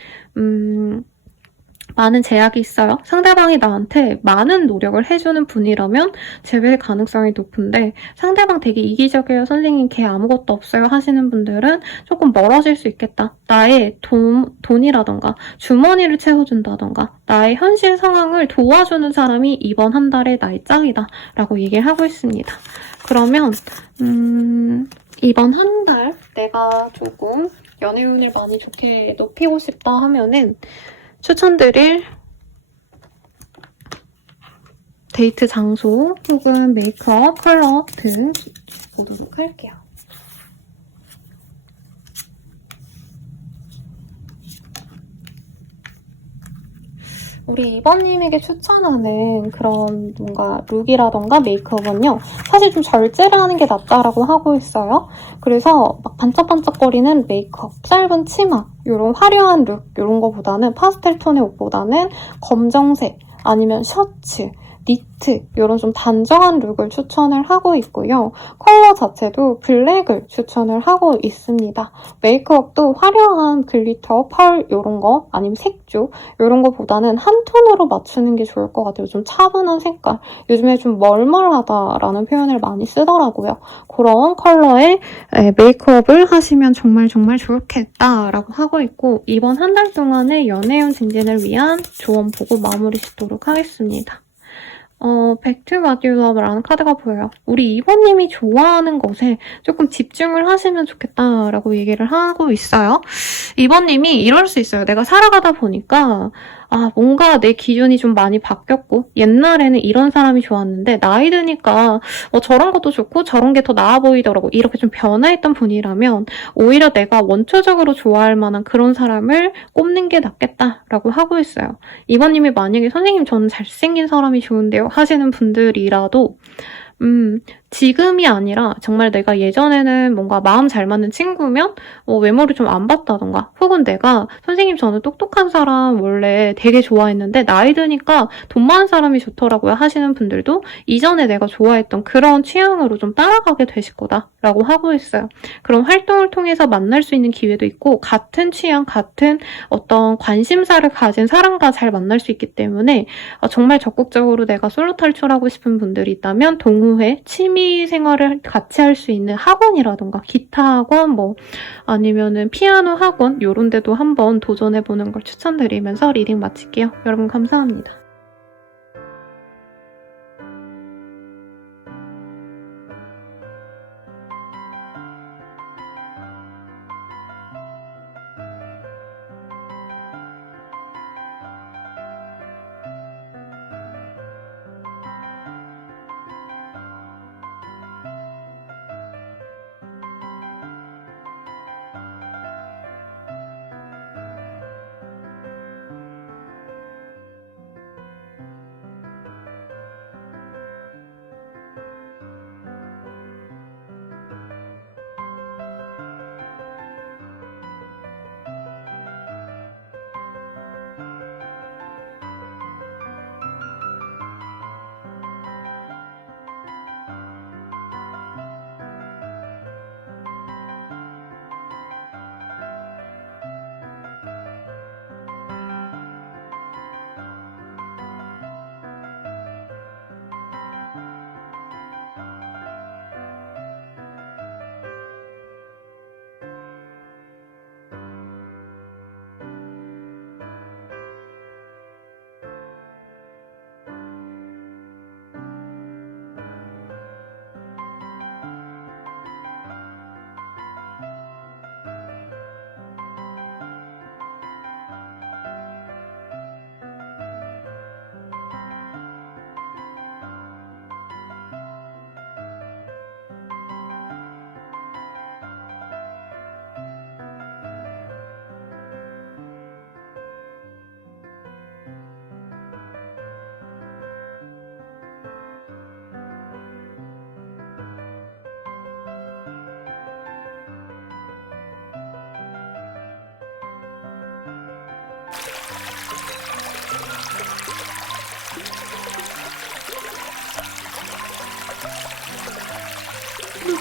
많은 제약이 있어요. 상대방이 나한테 많은 노력을 해주는 분이라면 재회 가능성이 높은데 상대방 되게 이기적이에요. 선생님 걔 아무것도 없어요 하시는 분들은 조금 멀어질 수 있겠다. 나의 돈이라던가 주머니를 채워준다던가 나의 현실 상황을 도와주는 사람이 이번 한 달에 나의 짝이다 라고 얘기를 하고 있습니다. 그러면 이번 한 달 내가 조금 연애운을 많이 좋게 높이고 싶다 하면은 추천드릴 데이트 장소 혹은 메이크업, 컬러 등 보도록 할게요. 우리 이번님에게 추천하는 그런 뭔가 룩이라던가 메이크업은요. 사실 좀 절제를 하는 게 낫다라고 하고 있어요. 그래서 막 반짝반짝거리는 메이크업, 짧은 치마, 이런 화려한 룩 이런 거보다는 파스텔 톤의 옷보다는 검정색 아니면 셔츠 니트 이런 좀 단정한 룩을 추천을 하고 있고요. 컬러 자체도 블랙을 추천을 하고 있습니다. 메이크업도 화려한 글리터, 펄 이런 거 아니면 색조 이런 거보다는 한 톤으로 맞추는 게 좋을 것 같아요. 좀 차분한 색깔. 요즘에 좀 멀멀하다라는 표현을 많이 쓰더라고요. 그런 컬러의 메이크업을 하시면 정말 좋겠다라고 하고 있고 이번 한 달 동안의 연애운 증진을 위한 조언 보고 마무리 짓도록 하겠습니다. 백투 마듀러브라는 카드가 보여요. 우리 이번님이 좋아하는 것에 조금 집중을 하시면 좋겠다라고 얘기를 하고 있어요. 이번님이 이럴 수 있어요. 내가 살아가다 보니까 뭔가 내 기준이 좀 많이 바뀌었고 옛날에는 이런 사람이 좋았는데 나이 드니까 저런 것도 좋고 저런 게 더 나아 보이더라고. 이렇게 좀 변화했던 분이라면 오히려 내가 원초적으로 좋아할 만한 그런 사람을 꼽는 게 낫겠다라고 하고 있어요. 이번님이 만약에 선생님 저는 잘생긴 사람이 좋은데요 하시는 분들이라도 지금이 아니라 정말 내가 예전에는 뭔가 마음 잘 맞는 친구면 외모를 좀 안 봤다던가 혹은 내가 선생님 저는 똑똑한 사람 원래 되게 좋아했는데 나이 드니까 돈 많은 사람이 좋더라고요 하시는 분들도 이전에 내가 좋아했던 그런 취향으로 좀 따라가게 되실 거다라고 하고 있어요. 그런 활동을 통해서 만날 수 있는 기회도 있고 같은 취향, 같은 어떤 관심사를 가진 사람과 잘 만날 수 있기 때문에 정말 적극적으로 내가 솔로 탈출하고 싶은 분들이 있다면 동호회, 취미 생활을 같이 할 수 있는 학원이라던가 기타 학원 아니면은 피아노 학원 이런 데도 한번 도전해보는 걸 추천드리면서 리딩 마칠게요. 여러분 감사합니다.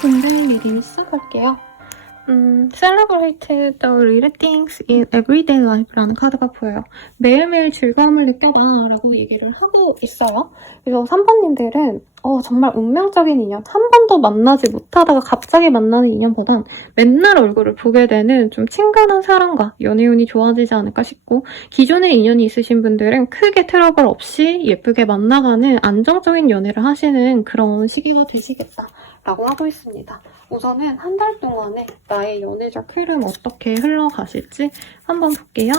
분들 리딩 시작할게요. Celebrate the little things in everyday life라는 카드가 보여요. 매일매일 즐거움을 느껴봐 라고 얘기를 하고 있어요. 그래서 3번님들은 정말 운명적인 인연, 한 번도 만나지 못하다가 갑자기 만나는 인연보단 맨날 얼굴을 보게 되는 좀 친근한 사람과 연애운이 좋아지지 않을까 싶고 기존에 인연이 있으신 분들은 크게 트러블 없이 예쁘게 만나가는 안정적인 연애를 하시는 그런 시기가 되시겠다 라고 하고 있습니다. 우선은 한 달 동안에 나의 연애적 흐름 어떻게 흘러가실지 한번 볼게요.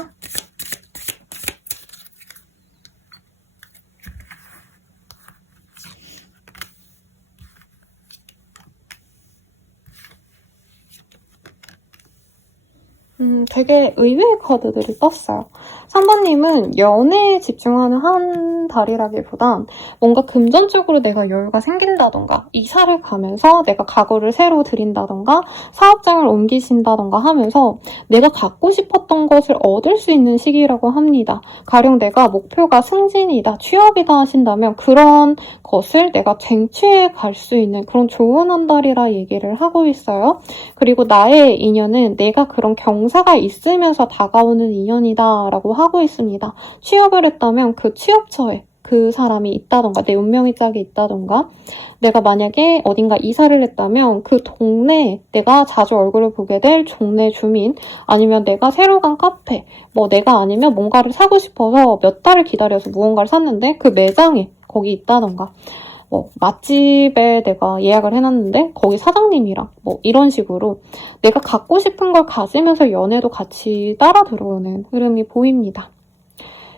되게 의외의 카드들이 떴어요. 3번님은 연애에 집중하는 한 달이라기보단 뭔가 금전적으로 내가 여유가 생긴다던가 이사를 가면서 내가 가구를 새로 들인다던가 사업장을 옮기신다던가 하면서 내가 갖고 싶었던 것을 얻을 수 있는 시기라고 합니다. 가령 내가 목표가 승진이다, 취업이다 하신다면 그런 것을 내가 쟁취해 갈 수 있는 그런 좋은 한 달이라 얘기를 하고 있어요. 그리고 나의 인연은 내가 그런 경사가 있으면서 다가오는 인연이다 라고 하고 있습니다. 취업을 했다면 그 취업처에 그 사람이 있다던가 내 운명의 짝이 있다던가 내가 만약에 어딘가 이사를 했다면 그 동네에 내가 자주 얼굴을 보게 될 동네 주민 아니면 내가 새로 간 카페 뭐 내가 아니면 뭔가를 사고 싶어서 몇 달을 기다려서 무언가를 샀는데 그 매장에 거기 있다던가 뭐 맛집에 내가 예약을 해놨는데 거기 사장님이랑 뭐 이런 식으로 내가 갖고 싶은 걸 가지면서 연애도 같이 따라 들어오는 흐름이 보입니다.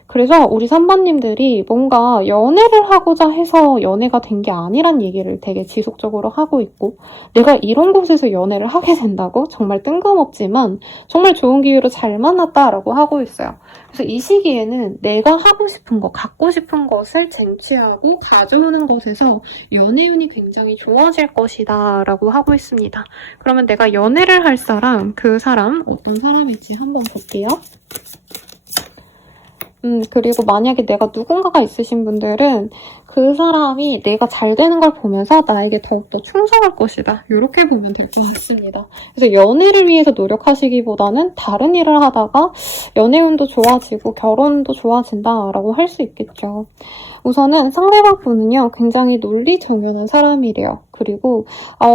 그래서 우리 3번님들이 뭔가 연애를 하고자 해서 연애가 된 게 아니란 얘기를 되게 지속적으로 하고 있고 내가 이런 곳에서 연애를 하게 된다고 정말 뜬금없지만 정말 좋은 기회로 잘 만났다라고 하고 있어요. 그래서 이 시기에는 내가 하고 싶은 거, 갖고 싶은 것을 쟁취하고 가져오는 것에서 연애운이 굉장히 좋아질 것이다 라고 하고 있습니다. 그러면 내가 연애를 할 사람, 그 사람 어떤 사람일지 한번 볼게요. 그리고 만약에 내가 누군가가 있으신 분들은 그 사람이 내가 잘 되는 걸 보면서 나에게 더욱더 충성할 것이다. 이렇게 보면 될 것 같습니다. 그래서 연애를 위해서 노력하시기보다는 다른 일을 하다가 연애운도 좋아지고 결혼도 좋아진다라고 할 수 있겠죠. 우선은 상대방 분은요, 굉장히 논리정연한 사람이래요. 그리고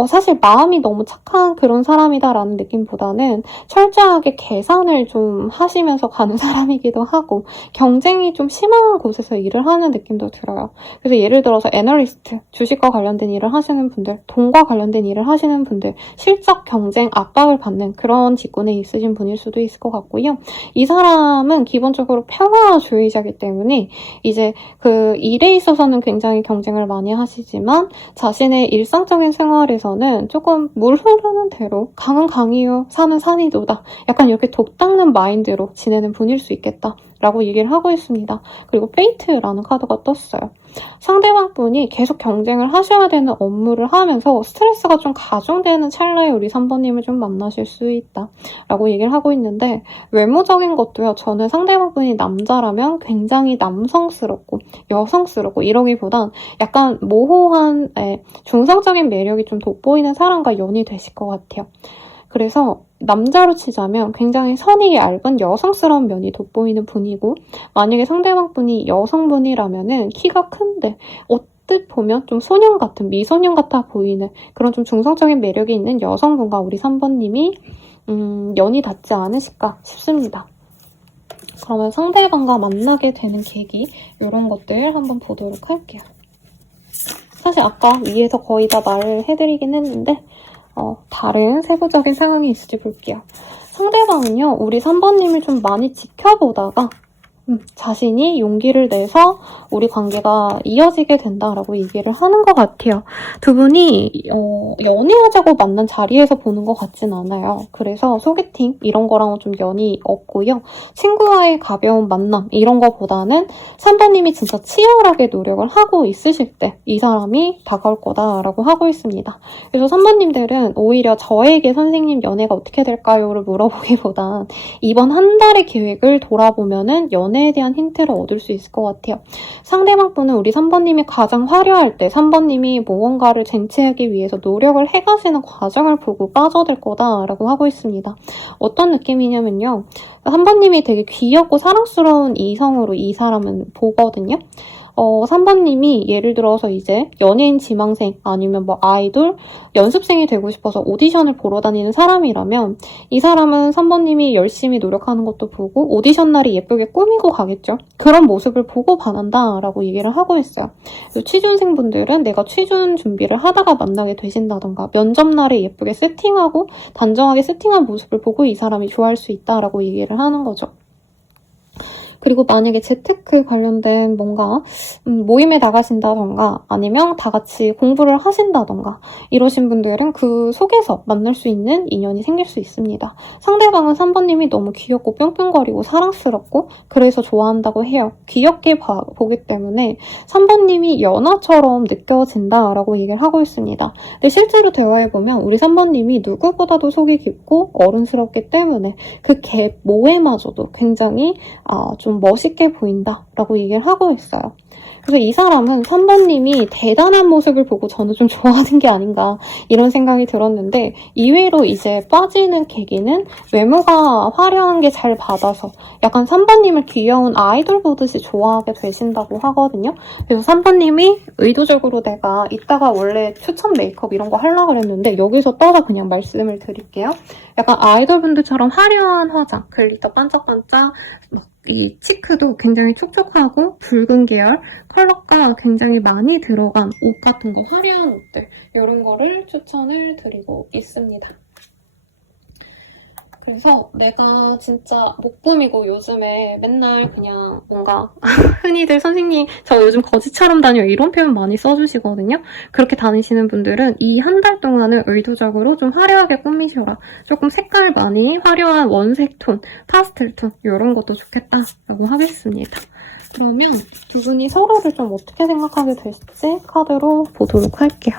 사실 마음이 너무 착한 그런 사람이다라는 느낌보다는 철저하게 계산을 좀 하시면서 가는 사람이기도 하고 경쟁이 좀 심한 곳에서 일을 하는 느낌도 들어요. 그래서 예를 들어서 애널리스트, 주식과 관련된 일을 하시는 분들, 돈과 관련된 일을 하시는 분들, 실적 경쟁 압박을 받는 그런 직군에 있으신 분일 수도 있을 것 같고요. 이 사람은 기본적으로 평화주의자이기 때문에 이제 그 일에 있어서는 굉장히 경쟁을 많이 하시지만 자신의 일상적인 생활에서는 조금 물 흐르는 대로 강은 강이요, 산은 산이도다. 약간 이렇게 독 닦는 마인드로 지내는 분일 수 있겠다. 라고 얘기를 하고 있습니다. 그리고 페이트라는 카드가 떴어요. 상대방 분이 계속 경쟁을 하셔야 되는 업무를 하면서 스트레스가 좀 가중되는 찰나에 우리 3번님을 좀 만나실 수 있다 라고 얘기를 하고 있는데 외모적인 것도요. 저는 상대방 분이 남자라면 굉장히 남성스럽고 여성스럽고 이러기보단 약간 모호한 중성적인 매력이 좀 돋보이는 사람과 연이 되실 것 같아요. 그래서 남자로 치자면 굉장히 선이 얇은 여성스러운 면이 돋보이는 분이고 만약에 상대방 분이 여성분이라면은 키가 큰데 언뜻 보면 좀 소년 같은 미소년 같아 보이는 그런 좀 중성적인 매력이 있는 여성분과 우리 3번님이 연이 닿지 않으실까 싶습니다. 그러면 상대방과 만나게 되는 계기 이런 것들 한번 보도록 할게요. 사실 아까 위에서 거의 다 말을 해드리긴 했는데 다른 세부적인 상황이 있을지 볼게요. 상대방은요, 우리 3번님을 좀 많이 지켜보다가 자신이 용기를 내서 우리 관계가 이어지게 된다라고 얘기를 하는 것 같아요. 두 분이 연애하자고 만난 자리에서 보는 것 같진 않아요. 그래서 소개팅 이런 거랑은 좀 연이 없고요. 친구와의 가벼운 만남 이런 거보다는 3번님이 진짜 치열하게 노력을 하고 있으실 때 이 사람이 다가올 거다라고 하고 있습니다. 그래서 3번님들은 오히려 저에게 선생님 연애가 어떻게 될까요?를 물어보기보단 이번 한 달의 계획을 돌아보면은 연애에 대한 힌트를 얻을 수 있을 것 같아요. 상대방 분은 우리 3번님이 가장 화려할 때 3번님이 무언가를 쟁취하기 위해서 노력을 해가시는 과정을 보고 빠져들 거다라고 하고 있습니다. 어떤 느낌이냐면요. 3번님이 되게 귀엽고 사랑스러운 이성으로 이 사람은 보거든요. 3번님이 예를 들어서 이제 연예인 지망생 아니면 뭐 아이돌 연습생이 되고 싶어서 오디션을 보러 다니는 사람이라면 이 사람은 3번님이 열심히 노력하는 것도 보고 오디션 날이 예쁘게 꾸미고 가겠죠. 그런 모습을 보고 반한다라고 얘기를 하고 있어요. 취준생분들은 내가 취준 준비를 하다가 만나게 되신다던가 면접 날에 예쁘게 세팅하고 단정하게 세팅한 모습을 보고 이 사람이 좋아할 수 있다라고 얘기를 하는 거죠. 그리고 만약에 재테크 관련된 뭔가 모임에 나가신다던가 아니면 다 같이 공부를 하신다던가 이러신 분들은 그 속에서 만날 수 있는 인연이 생길 수 있습니다. 상대방은 3번님이 너무 귀엽고 뿅뿅거리고 사랑스럽고 그래서 좋아한다고 해요. 귀엽게 보기 때문에 3번님이 연하처럼 느껴진다라고 얘기를 하고 있습니다. 근데 실제로 대화해보면 우리 3번님이 누구보다도 속이 깊고 어른스럽기 때문에 그 갭 모에마저도 굉장히 좀 멋있게 보인다라고 얘기를 하고 있어요. 그래서 이 사람은 3번님이 대단한 모습을 보고 저는 좀 좋아하는 게 아닌가 이런 생각이 들었는데 이외로 이제 빠지는 계기는 외모가 화려한 게 잘 받아서 약간 3번님을 귀여운 아이돌 보듯이 좋아하게 되신다고 하거든요. 그래서 3번님이 의도적으로 내가 이따가 원래 추천 메이크업 이런 거 하려고 그랬는데 여기서 떠서 그냥 말씀을 드릴게요. 약간 아이돌 분들처럼 화려한 화장, 글리터 반짝반짝 이 치크도 굉장히 촉촉하고 붉은 계열 컬러가 굉장히 많이 들어간 옷 같은 거, 화려한 옷들 이런 거를 추천을 드리고 있습니다. 그래서 내가 진짜 목봄이고 요즘에 맨날 그냥 뭔가 흔히들 선생님 저 요즘 거지처럼 다녀요 이런 표현 많이 써주시거든요. 그렇게 다니시는 분들은 이 한 달 동안은 의도적으로 좀 화려하게 꾸미셔라. 조금 색깔 많이 화려한 원색 톤, 파스텔 톤 이런 것도 좋겠다라고 하겠습니다. 그러면 두 분이 서로를 좀 어떻게 생각하게 될지 카드로 보도록 할게요.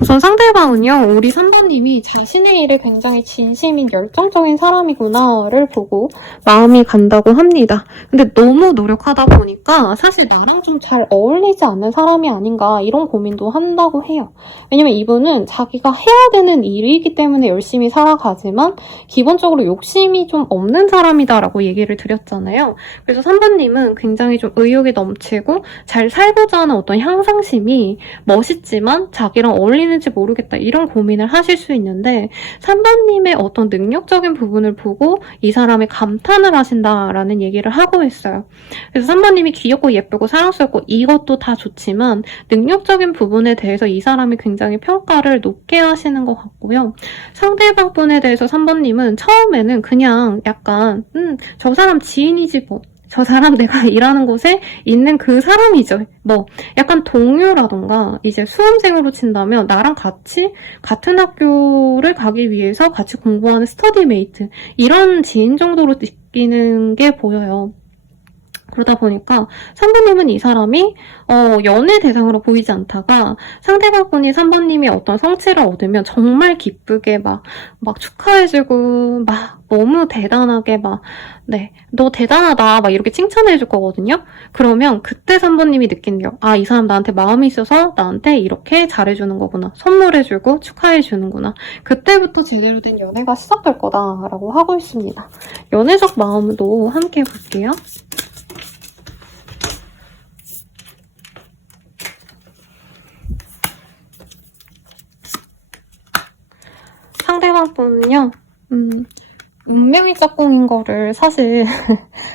우선 상대방은요, 우리 3번님이 자신의 일에 굉장히 진심인 열정적인 사람이구나를 보고 마음이 간다고 합니다. 근데 너무 노력하다 보니까 사실 나랑 좀 잘 어울리지 않는 사람이 아닌가 이런 고민도 한다고 해요. 왜냐면 이분은 자기가 해야 되는 일이기 때문에 열심히 살아가지만 기본적으로 욕심이 좀 없는 사람이다라고 얘기를 드렸잖아요. 그래서 3번님은 굉장히 좀 의욕이 넘치고 잘 살고자 하는 어떤 향상심이 멋있지만 자기랑 어울리는지 모르겠다 이런 고민을 하실 수 있는데 3번님의 어떤 능력적인 부분을 보고 이 사람이 감탄을 하신다라는 얘기를 하고 있어요. 그래서 3번님이 귀엽고 예쁘고 사랑스럽고 이것도 다 좋지만 능력적인 부분에 대해서 이 사람이 굉장히 평가를 높게 하시는 것 같고요. 상대방 분에 대해서 3번님은 처음에는 그냥 약간 저 사람 지인이지 뭐 저 사람 내가 일하는 곳에 있는 그 사람이죠. 뭐 약간 동료라던가 이제 수험생으로 친다면 나랑 같이 같은 학교를 가기 위해서 같이 공부하는 스터디메이트 이런 지인 정도로 느끼는 게 보여요. 그러다 보니까 3번님은 이 사람이 연애 대상으로 보이지 않다가 상대방 분이 3번님이 어떤 성취를 얻으면 정말 기쁘게 막 축하해주고 막 너무 대단하게 너 대단하다 막 이렇게 칭찬해줄 거거든요. 그러면 그때 3번님이 느낀대요. 아, 이 사람 나한테 마음이 있어서 나한테 이렇게 잘해주는 거구나. 선물해주고 축하해주는구나. 그때부터 제대로 된 연애가 시작될 거다라고 하고 있습니다. 연애적 마음도 함께 볼게요. 상대방 분은요, 운명의 짝꿍인 거를 사실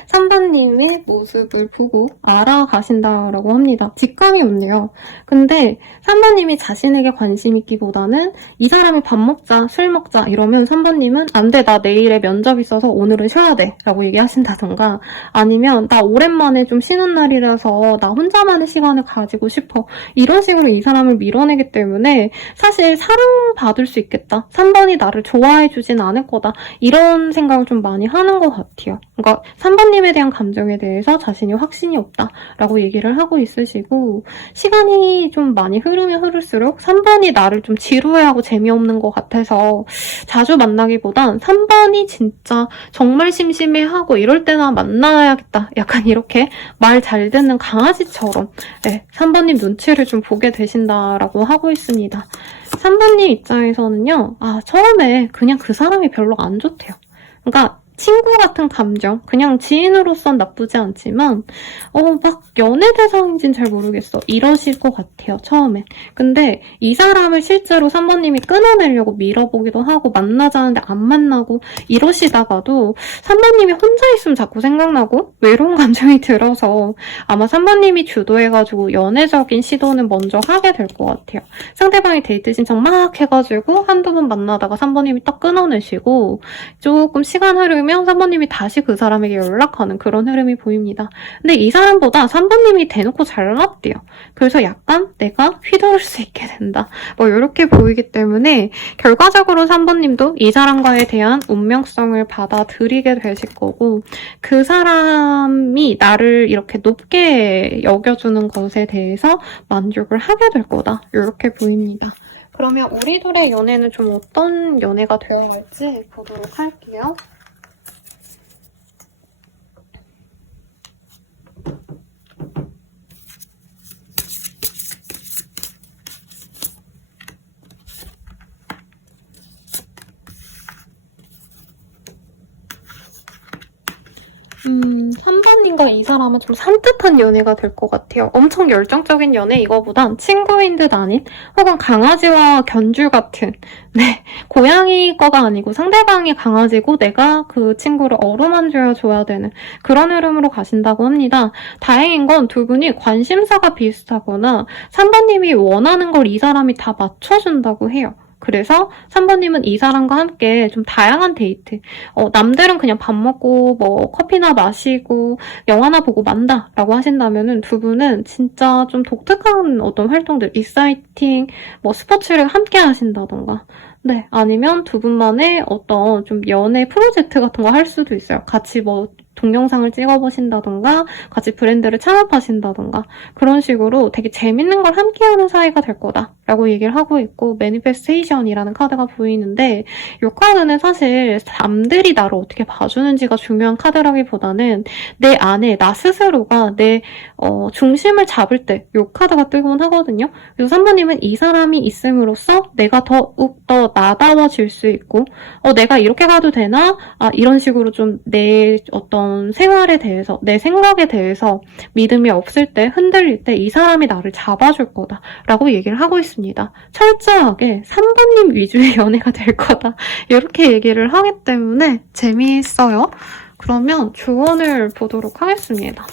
3번님의 모습을 보고 알아가신다라고 합니다. 직감이 없네요. 근데 3번님이 자신에게 관심 있기보다는 이 사람이 밥 먹자, 술 먹자 이러면 3번님은 안 돼, 나 내일에 면접 있어서 오늘은 쉬어야 돼 라고 얘기하신다던가 아니면 나 오랜만에 좀 쉬는 날이라서 나 혼자만의 시간을 가지고 싶어 이런 식으로 이 사람을 밀어내기 때문에 사실 사랑받을 수 있겠다. 3번이 나를 좋아해주진 않을 거다. 이런 생각을 좀 많이 하는 것 같아요. 그러니까 3번님에 대한 감정에 대해서 자신이 확신이 없다라고 얘기를 하고 있으시고 시간이 좀 많이 흐르면 흐를수록 3번이 나를 좀 지루해하고 재미없는 것 같아서 자주 만나기보단 3번이 진짜 정말 심심해하고 이럴 때나 만나야겠다. 약간 이렇게 말 잘 듣는 강아지처럼 3번님 눈치를 좀 보게 되신다라고 하고 있습니다. 3번님 입장에서는요. 처음에 그냥 그 사람이 별로 안 좋대요. 그러니까 친구 같은 감정, 그냥 지인으로선 나쁘지 않지만 막 연애 대상인지는 잘 모르겠어. 이러실 것 같아요, 처음엔. 근데 이 사람을 실제로 3번님이 끊어내려고 밀어보기도 하고 만나자는데 안 만나고 이러시다가도 3번님이 혼자 있으면 자꾸 생각나고 외로운 감정이 들어서 아마 3번님이 주도해가지고 연애적인 시도는 먼저 하게 될 것 같아요. 상대방이 데이트 신청 막 해가지고 한두 번 만나다가 3번님이 딱 끊어내시고 조금 시간 흐르면 흐르면 3번님이 다시 그 사람에게 연락하는 그런 흐름이 보입니다. 근데 이 사람보다 3번님이 대놓고 잘났대요. 그래서 약간 내가 휘두를 수 있게 된다. 뭐 이렇게 보이기 때문에 결과적으로 3번님도 이 사람과에 대한 운명성을 받아들이게 되실 거고 그 사람이 나를 이렇게 높게 여겨주는 것에 대해서 만족을 하게 될 거다. 이렇게 보입니다. 그러면 우리 둘의 연애는 좀 어떤 연애가 되어야 할지 보도록 할게요. 선배님과 이 사람은 좀 산뜻한 연애가 될 것 같아요. 엄청 열정적인 연애 이거보단 친구인 듯 아닌 혹은 강아지와 견줄 같은 네 고양이 거가 아니고 상대방이 강아지고 내가 그 친구를 어루만져야 줘야 되는 그런 흐름으로 가신다고 합니다. 다행인 건 두 분이 관심사가 비슷하거나 3번님이 원하는 걸 이 사람이 다 맞춰준다고 해요. 그래서 3번님은 이 사람과 함께 좀 다양한 데이트 남들은 그냥 밥 먹고 뭐 커피나 마시고 영화나 보고 만다라고 하신다면은 두 분은 진짜 좀 독특한 어떤 활동들 익사이팅 뭐 스포츠를 함께 하신다던가 네 아니면 두 분만의 어떤 좀 연애 프로젝트 같은 거 할 수도 있어요. 같이 뭐 동영상을 찍어보신다던가 같이 브랜드를 창업하신다던가 그런 식으로 되게 재밌는 걸 함께하는 사이가 될 거다라고 얘기를 하고 있고 매니페스테이션이라는 카드가 보이는데 이 카드는 사실 남들이 나를 어떻게 봐주는지가 중요한 카드라기보다는 내 안에 나 스스로가 내 중심을 잡을 때 이 카드가 뜨곤 하거든요. 그래서 3번님은 이 사람이 있음으로써 내가 더욱 더 나다워질 수 있고 내가 이렇게 가도 되나? 이런 식으로 좀 내 어떤 생활에 대해서 내 생각에 대해서 믿음이 없을 때 흔들릴 때 이 사람이 나를 잡아줄 거다라고 얘기를 하고 있습니다. 철저하게 3번님 위주의 연애가 될 거다 이렇게 얘기를 하기 때문에 재미있어요. 그러면 조언을 보도록 하겠습니다.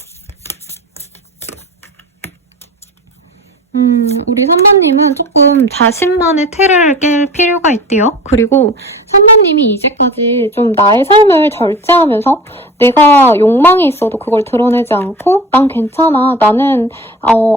우리 3번님은 조금 자신만의 틀을 깰 필요가 있대요. 그리고 3번님이 이제까지 좀 나의 삶을 절제하면서 내가 욕망이 있어도 그걸 드러내지 않고 난 괜찮아, 나는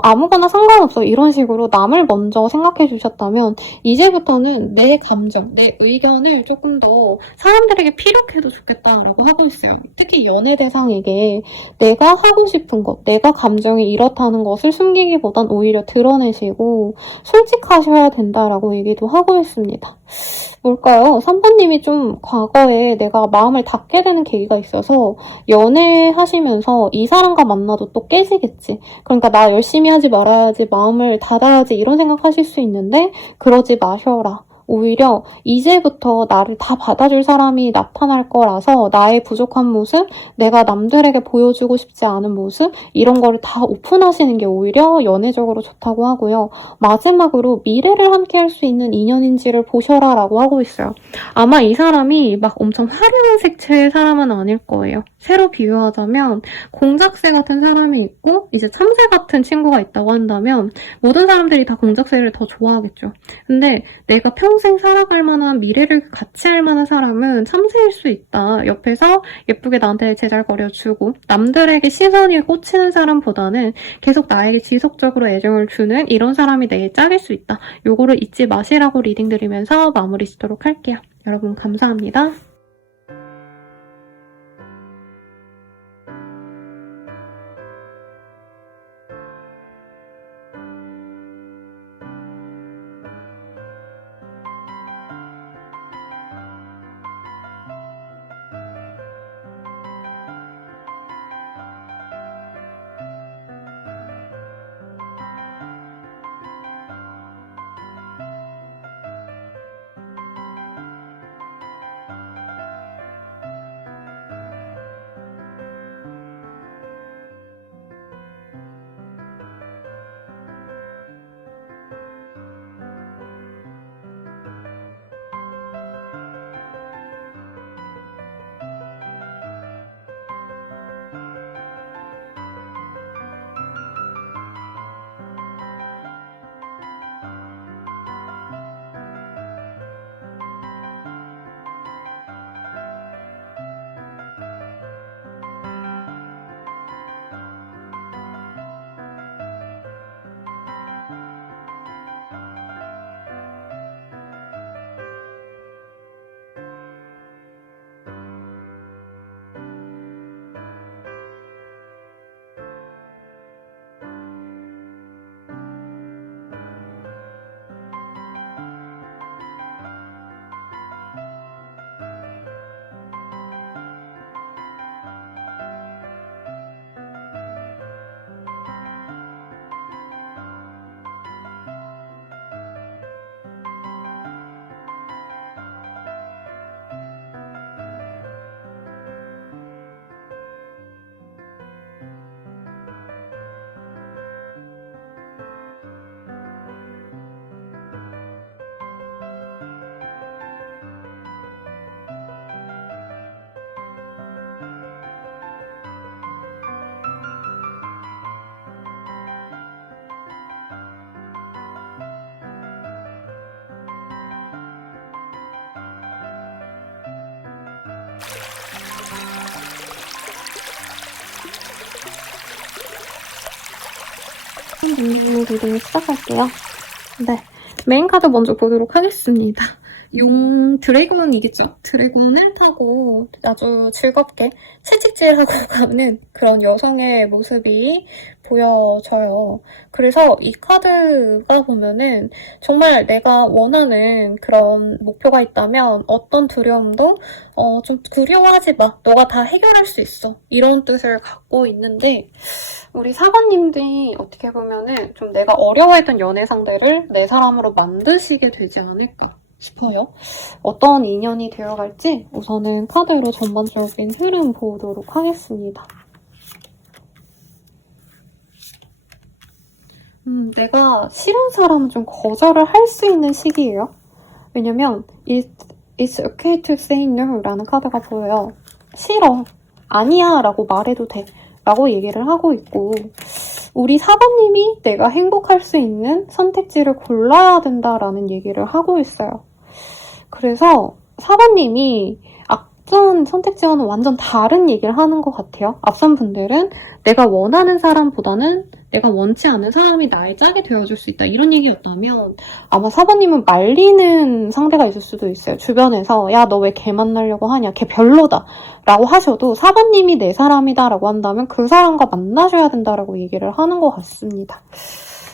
아무거나 상관없어 이런 식으로 남을 먼저 생각해 주셨다면 이제부터는 내 감정, 내 의견을 조금 더 사람들에게 피력해도 좋겠다라고 하고 있어요. 특히 연애 대상에게 내가 하고 싶은 것, 내가 감정이 이렇다는 것을 숨기기보단 오히려 드러내시고 솔직하셔야 된다라고 얘기도 하고 있습니다. 뭘까요? 3번님이 좀 과거에 내가 마음을 닫게 되는 계기가 있어서 연애하시면서 이 사람과 만나도 또 깨지겠지. 그러니까 나 열심히 하지 말아야지, 마음을 닫아야지 이런 생각하실 수 있는데 그러지 마셔라. 오히려 이제부터 나를 다 받아줄 사람이 나타날 거라서 나의 부족한 모습, 내가 남들에게 보여주고 싶지 않은 모습 이런 거를 다 오픈하시는 게 오히려 연애적으로 좋다고 하고요. 마지막으로 미래를 함께 할 수 있는 인연인지를 보셔라 라고 하고 있어요. 아마 이 사람이 막 엄청 화려한 색채의 사람은 아닐 거예요. 새로 비유하자면 공작새 같은 사람이 있고 이제 참새 같은 친구가 있다고 한다면 모든 사람들이 다 공작새를 더 좋아하겠죠. 근데 내가 평생 살아갈 만한 미래를 같이 할 만한 사람은 참새일 수 있다. 옆에서 예쁘게 나한테 제잘거려주고 남들에게 시선이 꽂히는 사람보다는 계속 나에게 지속적으로 애정을 주는 이런 사람이 내 짝일 수 있다. 요거를 잊지 마시라고 리딩 드리면서 마무리 짓도록 할게요. 여러분 감사합니다. 리딩 시작할게요. 네, 메인 카드 먼저 보도록 하겠습니다. 드래곤이겠죠? 드래곤을 타고 아주 즐겁게 채찍질하고 가는 그런 여성의 모습이 보여져요. 그래서 이 카드가 보면은 정말 내가 원하는 그런 목표가 있다면 어떤 두려움도 좀 두려워하지 마. 너가 다 해결할 수 있어. 이런 뜻을 갖고 있는데 우리 사관님들이 어떻게 보면은 좀 내가 어려워했던 연애 상대를 내 사람으로 만드시게 되지 않을까 싶어요. 어떤 인연이 되어갈지 우선은 카드로 전반적인 흐름 보도록 하겠습니다. 내가 싫은 사람은 좀 거절을 할 수 있는 시기예요. 왜냐면 It's okay to say no 라는 카드가 보여요. 싫어. 아니야 라고 말해도 돼. 라고 얘기를 하고 있고 우리 사부님이 내가 행복할 수 있는 선택지를 골라야 된다라는 얘기를 하고 있어요. 그래서 사부님이 앞선 선택지와는 완전 다른 얘기를 하는 것 같아요. 앞선 분들은 내가 원하는 사람보다는 내가 원치 않은 사람이 나의 짝이 되어줄 수 있다. 이런 얘기였다면 아마 사부님은 말리는 상대가 있을 수도 있어요. 주변에서 야, 너 왜 걔 만나려고 하냐. 걔 별로다. 라고 하셔도 사부님이 내 사람이다 라고 한다면 그 사람과 만나셔야 된다라고 얘기를 하는 것 같습니다.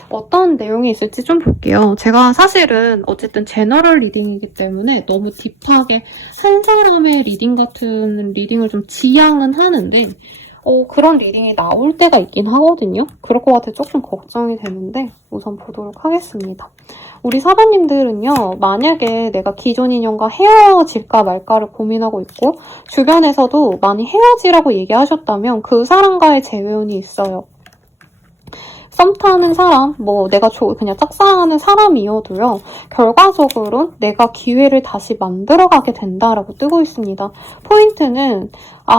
어떤 내용이 있을지 좀 볼게요. 제가 사실은 어쨌든 제너럴 리딩이기 때문에 너무 딥하게 한 사람의 리딩 같은 리딩을 좀 지향은 하는데 그런 리딩이 나올 때가 있긴 하거든요. 그럴 것 같아 조금 걱정이 되는데 우선 보도록 하겠습니다. 우리 사부님들은요. 만약에 내가 기존 인연과 헤어질까 말까를 고민하고 있고 주변에서도 많이 헤어지라고 얘기하셨다면 그 사람과의 재회운이 있어요. 썸 타는 사람, 내가 그냥 짝사랑하는 사람이어도요. 결과적으로 내가 기회를 다시 만들어가게 된다라고 뜨고 있습니다. 포인트는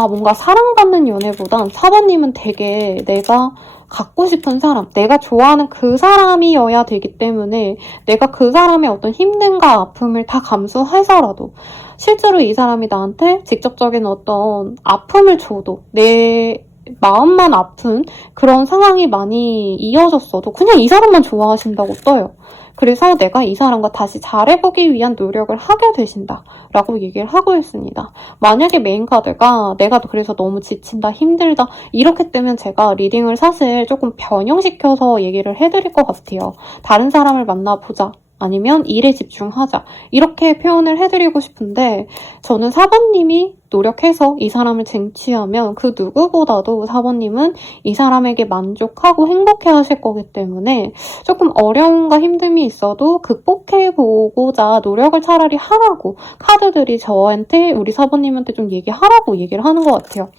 뭔가 사랑받는 연애보단 사부님은 되게 내가 갖고 싶은 사람, 내가 좋아하는 그 사람이어야 되기 때문에 내가 그 사람의 어떤 힘듦과 아픔을 다 감수해서라도 실제로 이 사람이 나한테 직접적인 어떤 아픔을 줘도 내 마음만 아픈 그런 상황이 많이 이어졌어도 그냥 이 사람만 좋아하신다고 떠요. 그래서 내가 이 사람과 다시 잘해보기 위한 노력을 하게 되신다 라고 얘기를 하고 있습니다. 만약에 메인 카드가 내가 그래서 너무 지친다, 힘들다 이렇게 뜨면 제가 리딩을 사실 조금 변형시켜서 얘기를 해드릴 것 같아요. 다른 사람을 만나보자. 아니면 일에 집중하자. 이렇게 표현을 해드리고 싶은데 저는 사부님이 노력해서 이 사람을 쟁취하면 그 누구보다도 사부님은 이 사람에게 만족하고 행복해 하실 거기 때문에 조금 어려움과 힘듦이 있어도 극복해보고자 노력을 차라리 하라고 카드들이 저한테 우리 사부님한테 좀 얘기하라고 얘기를 하는 것 같아요.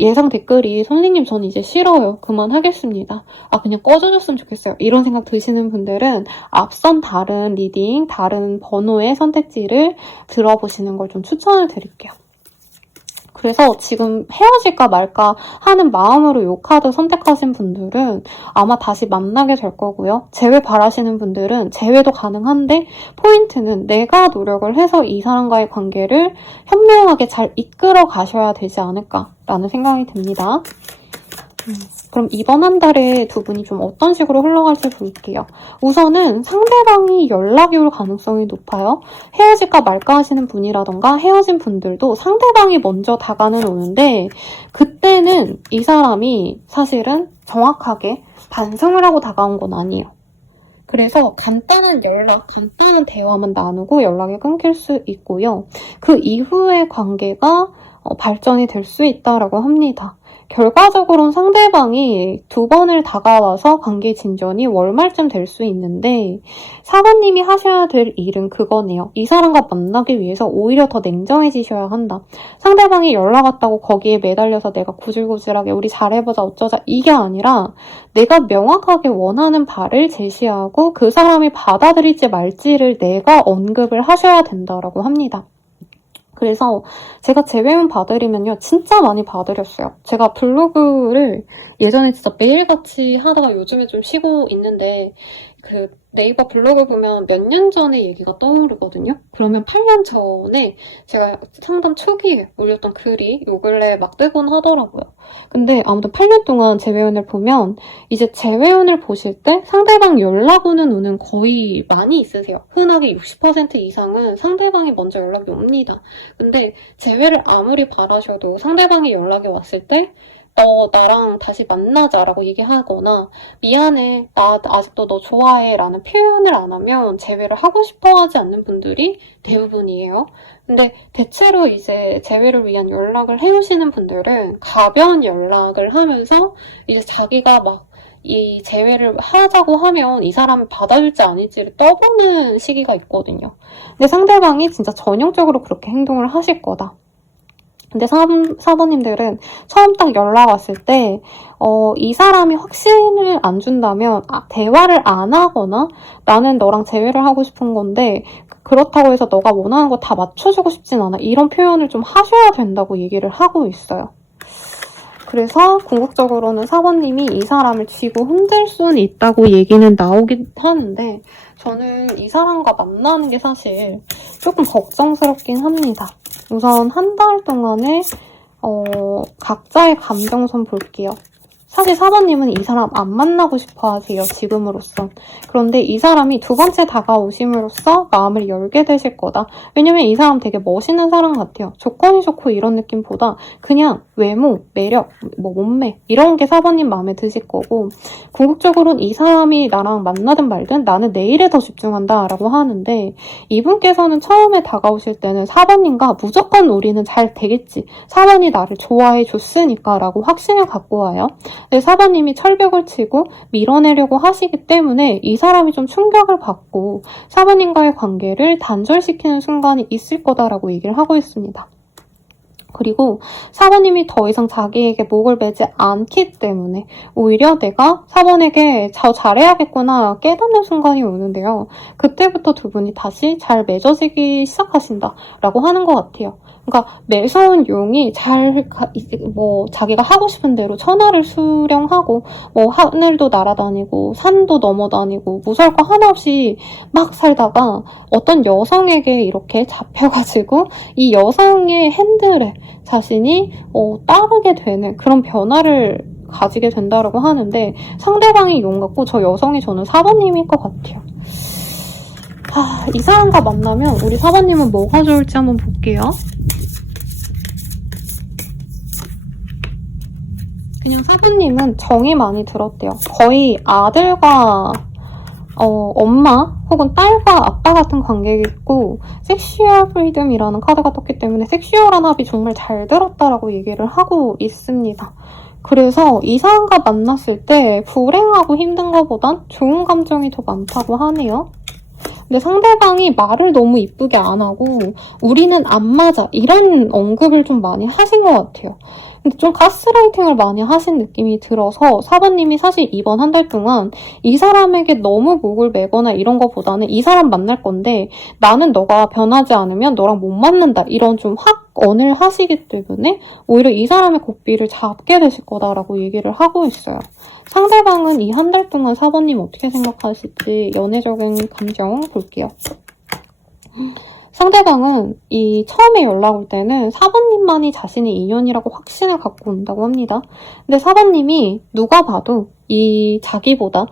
예상 댓글이 선생님 전 이제 싫어요. 그만하겠습니다. 그냥 꺼져줬으면 좋겠어요. 이런 생각 드시는 분들은 앞선 다른 리딩, 다른 번호의 선택지를 들어보시는 걸 좀 추천을 드릴게요. 그래서 지금 헤어질까 말까 하는 마음으로 이 카드 선택하신 분들은 아마 다시 만나게 될 거고요. 재회 바라시는 분들은 재회도 가능한데 포인트는 내가 노력을 해서 이 사람과의 관계를 현명하게 잘 이끌어 가셔야 되지 않을까라는 생각이 듭니다. 그럼 이번 한 달에 두 분이 좀 어떤 식으로 흘러갈지 볼게요. 우선은 상대방이 연락이 올 가능성이 높아요. 헤어질까 말까 하시는 분이라던가 헤어진 분들도 상대방이 먼저 다가는 오는데 그때는 이 사람이 사실은 정확하게 반성을 하고 다가온 건 아니에요. 그래서 간단한 연락, 간단한 대화만 나누고 연락이 끊길 수 있고요. 그 이후의 관계가 발전이 될 수 있다라고 합니다. 결과적으로는 상대방이 두 번을 다가와서 관계 진전이 월말쯤 될 수 있는데 사부님이 하셔야 될 일은 그거네요. 이 사람과 만나기 위해서 오히려 더 냉정해지셔야 한다. 상대방이 연락 왔다고 거기에 매달려서 내가 구질구질하게 우리 잘해보자 어쩌자 이게 아니라 내가 명확하게 원하는 바를 제시하고 그 사람이 받아들일지 말지를 내가 언급을 하셔야 된다라고 합니다. 그래서 제가 재회운 봐드리면요. 진짜 많이 봐드렸어요. 제가 블로그를 예전에 진짜 매일같이 하다가 요즘에 좀 쉬고 있는데 그 네이버 블로그 보면 몇 년 전의 얘기가 떠오르거든요. 그러면 8년 전에 제가 상담 초기에 올렸던 글이 요 근래 막 뜨곤 하더라고요. 근데 아무튼 8년 동안 재회원을 보면 이제 재회원을 보실 때 상대방 연락 오는 운은 거의 많이 있으세요. 흔하게 60% 이상은 상대방이 먼저 연락이 옵니다. 근데 재회를 아무리 바라셔도 상대방이 연락이 왔을 때 나랑 다시 만나자라고 얘기하거나 미안해, 나 아직도 너 좋아해 라는 표현을 안 하면 재회를 하고 싶어 하지 않는 분들이 대부분이에요. 근데 대체로 이제 재회를 위한 연락을 해오시는 분들은 가벼운 연락을 하면서 이제 자기가 막 이 재회를 하자고 하면 이 사람이 받아줄지 아닐지를 떠보는 시기가 있거든요. 근데 상대방이 진짜 전형적으로 그렇게 행동을 하실 거다. 근데 사모님들은 처음 딱 연락 왔을 때, 이 사람이 확신을 안 준다면, 대화를 안 하거나, 나는 너랑 재회를 하고 싶은 건데, 그렇다고 해서 너가 원하는 거 다 맞춰주고 싶진 않아. 이런 표현을 좀 하셔야 된다고 얘기를 하고 있어요. 그래서 궁극적으로는 사모님이 이 사람을 쥐고 흔들 수는 있다고 얘기는 나오긴 하는데, 저는 이 사람과 만나는 게 사실 조금 걱정스럽긴 합니다. 우선 한 달 동안에 각자의 감정선 볼게요. 사실 사모님은 이 사람 안 만나고 싶어 하세요, 지금으로선. 그런데 이 사람이 두 번째 다가오심으로써 마음을 열게 되실 거다. 왜냐면 이 사람 되게 멋있는 사람 같아요. 조건이 좋고 이런 느낌보다 그냥 외모, 매력, 몸매 이런 게 사모님 마음에 드실 거고, 궁극적으로는 이 사람이 나랑 만나든 말든 나는 내일에 더 집중한다 라고 하는데, 이분께서는 처음에 다가오실 때는 사모님과 무조건 우리는 잘 되겠지, 사모님이 나를 좋아해 줬으니까 라고 확신을 갖고 와요. 근데 사모님이 철벽을 치고 밀어내려고 하시기 때문에 이 사람이 좀 충격을 받고 사모님과의 관계를 단절시키는 순간이 있을 거다라고 얘기를 하고 있습니다. 그리고 사모님이 더 이상 자기에게 목을 매지 않기 때문에 오히려 내가 사모에게 더 잘해야겠구나 깨닫는 순간이 오는데요. 그때부터 두 분이 다시 잘 맺어지기 시작하신다라고 하는 것 같아요. 그러니까 매서운 용이 자기가 하고 싶은 대로 천하를 수령하고 하늘도 날아다니고 산도 넘어다니고 무서울 거 하나 없이 막 살다가 어떤 여성에게 이렇게 잡혀가지고 이 여성의 핸들에 자신이 따르게 되는 그런 변화를 가지게 된다라고 하는데, 상대방이 용 같고 저 여성이 저는 사모님일 것 같아요. 이 사람과 만나면 우리 사모님은 뭐가 좋을지 한번 볼게요. 그냥 사부님은 정이 많이 들었대요. 거의 아들과 엄마 혹은 딸과 아빠 같은 관계겠고, 섹슈얼 프리덤이라는 카드가 떴기 때문에 섹슈얼한 합이 정말 잘 들었다라고 얘기를 하고 있습니다. 그래서 이 사람과 만났을 때 불행하고 힘든 것보단 좋은 감정이 더 많다고 하네요. 근데 상대방이 말을 너무 이쁘게 안 하고 우리는 안 맞아 이런 언급을 좀 많이 하신 것 같아요. 근데 좀 가스라이팅을 많이 하신 느낌이 들어서 사부님이 사실 이번 한 달 동안 이 사람에게 너무 목을 매거나 이런 것보다는 이 사람 만날 건데 나는 너가 변하지 않으면 너랑 못 만난다 이런 좀 확언을 하시기 때문에 오히려 이 사람의 고삐를 잡게 되실 거다라고 얘기를 하고 있어요. 상대방은 이 한 달 동안 사부님 어떻게 생각하실지 연애적인 감정 볼게요. 상대방은 이 처음에 연락 올 때는 사부님만이 자신의 인연이라고 확신을 갖고 온다고 합니다. 근데 사부님이 누가 봐도 이 자기보다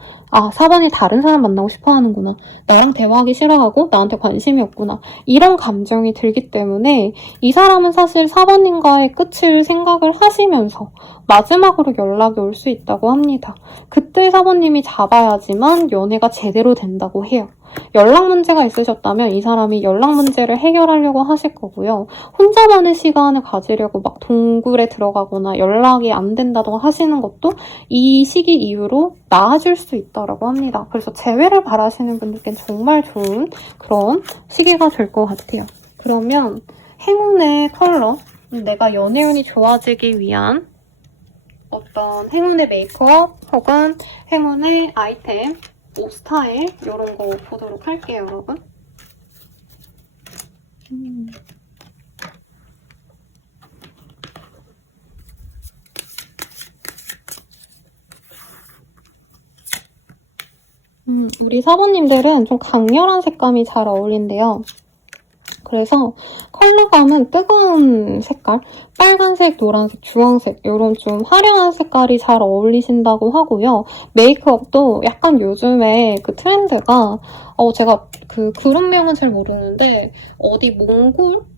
사부님이 다른 사람 만나고 싶어 하는구나, 나랑 대화하기 싫어하고 나한테 관심이 없구나 이런 감정이 들기 때문에 이 사람은 사실 사부님과의 끝을 생각을 하시면서 마지막으로 연락이 올 수 있다고 합니다. 그때 사부님이 잡아야지만 연애가 제대로 된다고 해요. 연락 문제가 있으셨다면 이 사람이 연락 문제를 해결하려고 하실 거고요. 혼자만의 시간을 가지려고 막 동굴에 들어가거나 연락이 안 된다고 하시는 것도 이 시기 이후로 나아질 수 있다고 합니다. 그래서 재회를 바라시는 분들께는 정말 좋은 그런 시기가 될 것 같아요. 그러면 행운의 컬러, 내가 연애운이 좋아지기 위한 어떤 행운의 메이크업 혹은 행운의 아이템, 옷 스타일 이런 거 보도록 할게요, 여러분. 우리 사모님들은 좀 강렬한 색감이 잘 어울린대요. 그래서 컬러감은 뜨거운 색깔, 빨간색, 노란색, 주황색 이런 좀 화려한 색깔이 잘 어울리신다고 하고요. 메이크업도 약간 요즘에 그 트렌드가 제가 그 그룹명은 잘 모르는데 어디 몽골?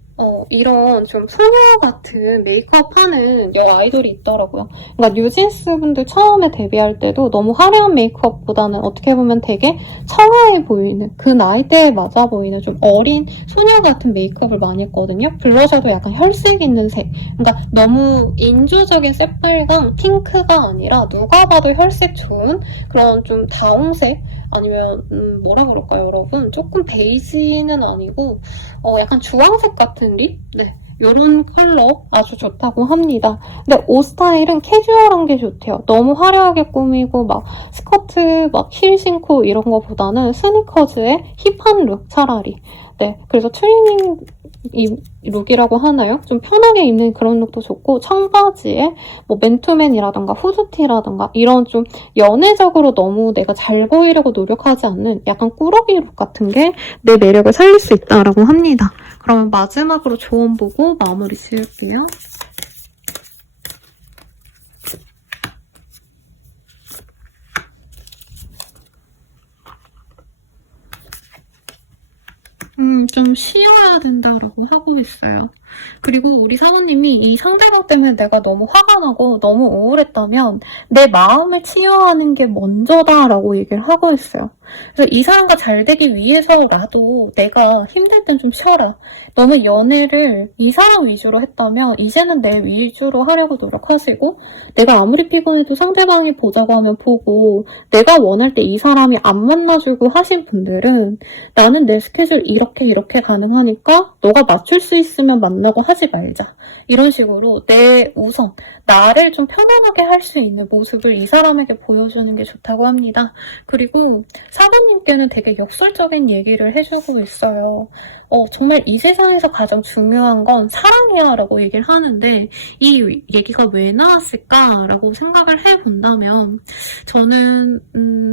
이런 좀 소녀 같은 메이크업 하는 아이돌이 있더라고요. 그러니까 뉴진스 분들 처음에 데뷔할 때도 너무 화려한 메이크업보다는 어떻게 보면 되게 청아해 보이는, 그 나이대에 맞아 보이는 좀 어린 소녀 같은 메이크업을 많이 했거든요. 블러셔도 약간 혈색 있는 색. 그러니까 너무 인조적인 새빨강, 핑크가 아니라 누가 봐도 혈색 좋은 그런 좀 다홍색? 아니면 뭐라 그럴까요, 여러분? 조금 베이지는 아니고 약간 주황색 같은 립? 네, 이런 컬러 아주 좋다고 합니다. 근데 옷 스타일은 캐주얼한 게 좋대요. 너무 화려하게 꾸미고 막 스커트, 막 힐 신고 이런 거보다는 스니커즈의 힙한 룩 차라리. 네, 그래서 트레이닝 룩이라고 하나요? 좀 편하게 입는 그런 룩도 좋고, 청바지에 뭐 맨투맨이라던가 후드티라던가 이런 좀 연애적으로 너무 내가 잘 보이려고 노력하지 않는 약간 꾸러기 룩 같은 게 내 매력을 살릴 수 있다라고 합니다. 그러면 마지막으로 조언 보고 마무리 지을게요. 좀 쉬어야 된다라고 하고 있어요. 그리고 우리 사모님이 이 상대방 때문에 내가 너무 화가 나고 너무 우울했다면 내 마음을 치유하는 게 먼저다라고 얘기를 하고 있어요. 그래서 이 사람과 잘 되기 위해서라도 내가 힘들 땐 좀 쉬어라. 너무 연애를 이 사람 위주로 했다면 이제는 내 위주로 하려고 노력하시고, 내가 아무리 피곤해도 상대방이 보자고 하면 보고, 내가 원할 때 이 사람이 안 만나주고 하신 분들은 나는 내 스케줄 이렇게 가능하니까 너가 맞출 수 있으면 만나고 하지 말자. 이런 식으로 내 우선, 나를 좀 편안하게 할 수 있는 모습을 이 사람에게 보여주는 게 좋다고 합니다. 그리고 사모님께는 되게 역설적인 얘기를 해주고 있어요. 정말 이 세상에서 가장 중요한 건 사랑이야 라고 얘기를 하는데, 이 얘기가 왜 나왔을까라고 생각을 해본다면, 저는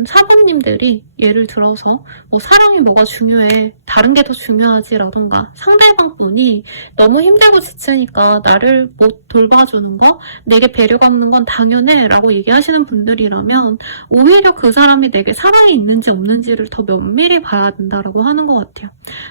사모님들이 예를 들어서 뭐 사랑이 뭐가 중요해, 다른 게 더 중요하지라던가, 상대방 분이 너무 힘들고 지치니까 나를 못 돌봐주는 거, 내게 배려가 없는 건 당연해 라고 얘기하시는 분들이라면 오히려 그 사람이 내게 사랑이 있는지 없는지를 더 면밀히 봐야 된다라고 하는 것 같아요.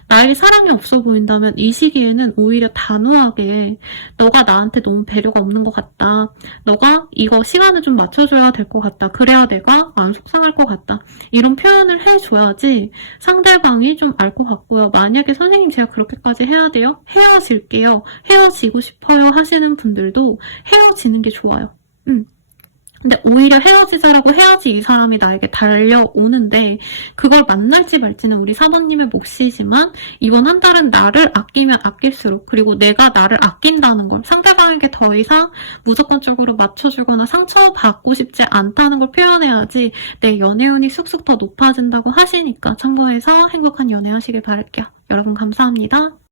나에게 사랑이 없어 보인다면 이 시기에는 오히려 단호하게 너가 나한테 너무 배려가 없는 것 같다. 너가 이거 시간을 좀 맞춰줘야 될 것 같다. 그래야 내가 안 속상할 것 같다. 이런 표현을 해줘야지 상대방이 좀 알 것 같고요. 만약에 선생님 제가 그렇게까지 해야 돼요? 헤어질게요. 헤어지고 싶어요 하시는 분들도 헤어지는 게 좋아요. 근데 오히려 헤어지자라고 해야지 이 사람이 나에게 달려오는데, 그걸 만날지 말지는 우리 사모님의 몫이지만 이번 한 달은 나를 아끼면 아낄수록, 그리고 내가 나를 아낀다는 걸 상대방에게 더 이상 무조건적으로 맞춰주거나 상처받고 싶지 않다는 걸 표현해야지 내 연애운이 쑥쑥 더 높아진다고 하시니까 참고해서 행복한 연애 하시길 바랄게요. 여러분 감사합니다.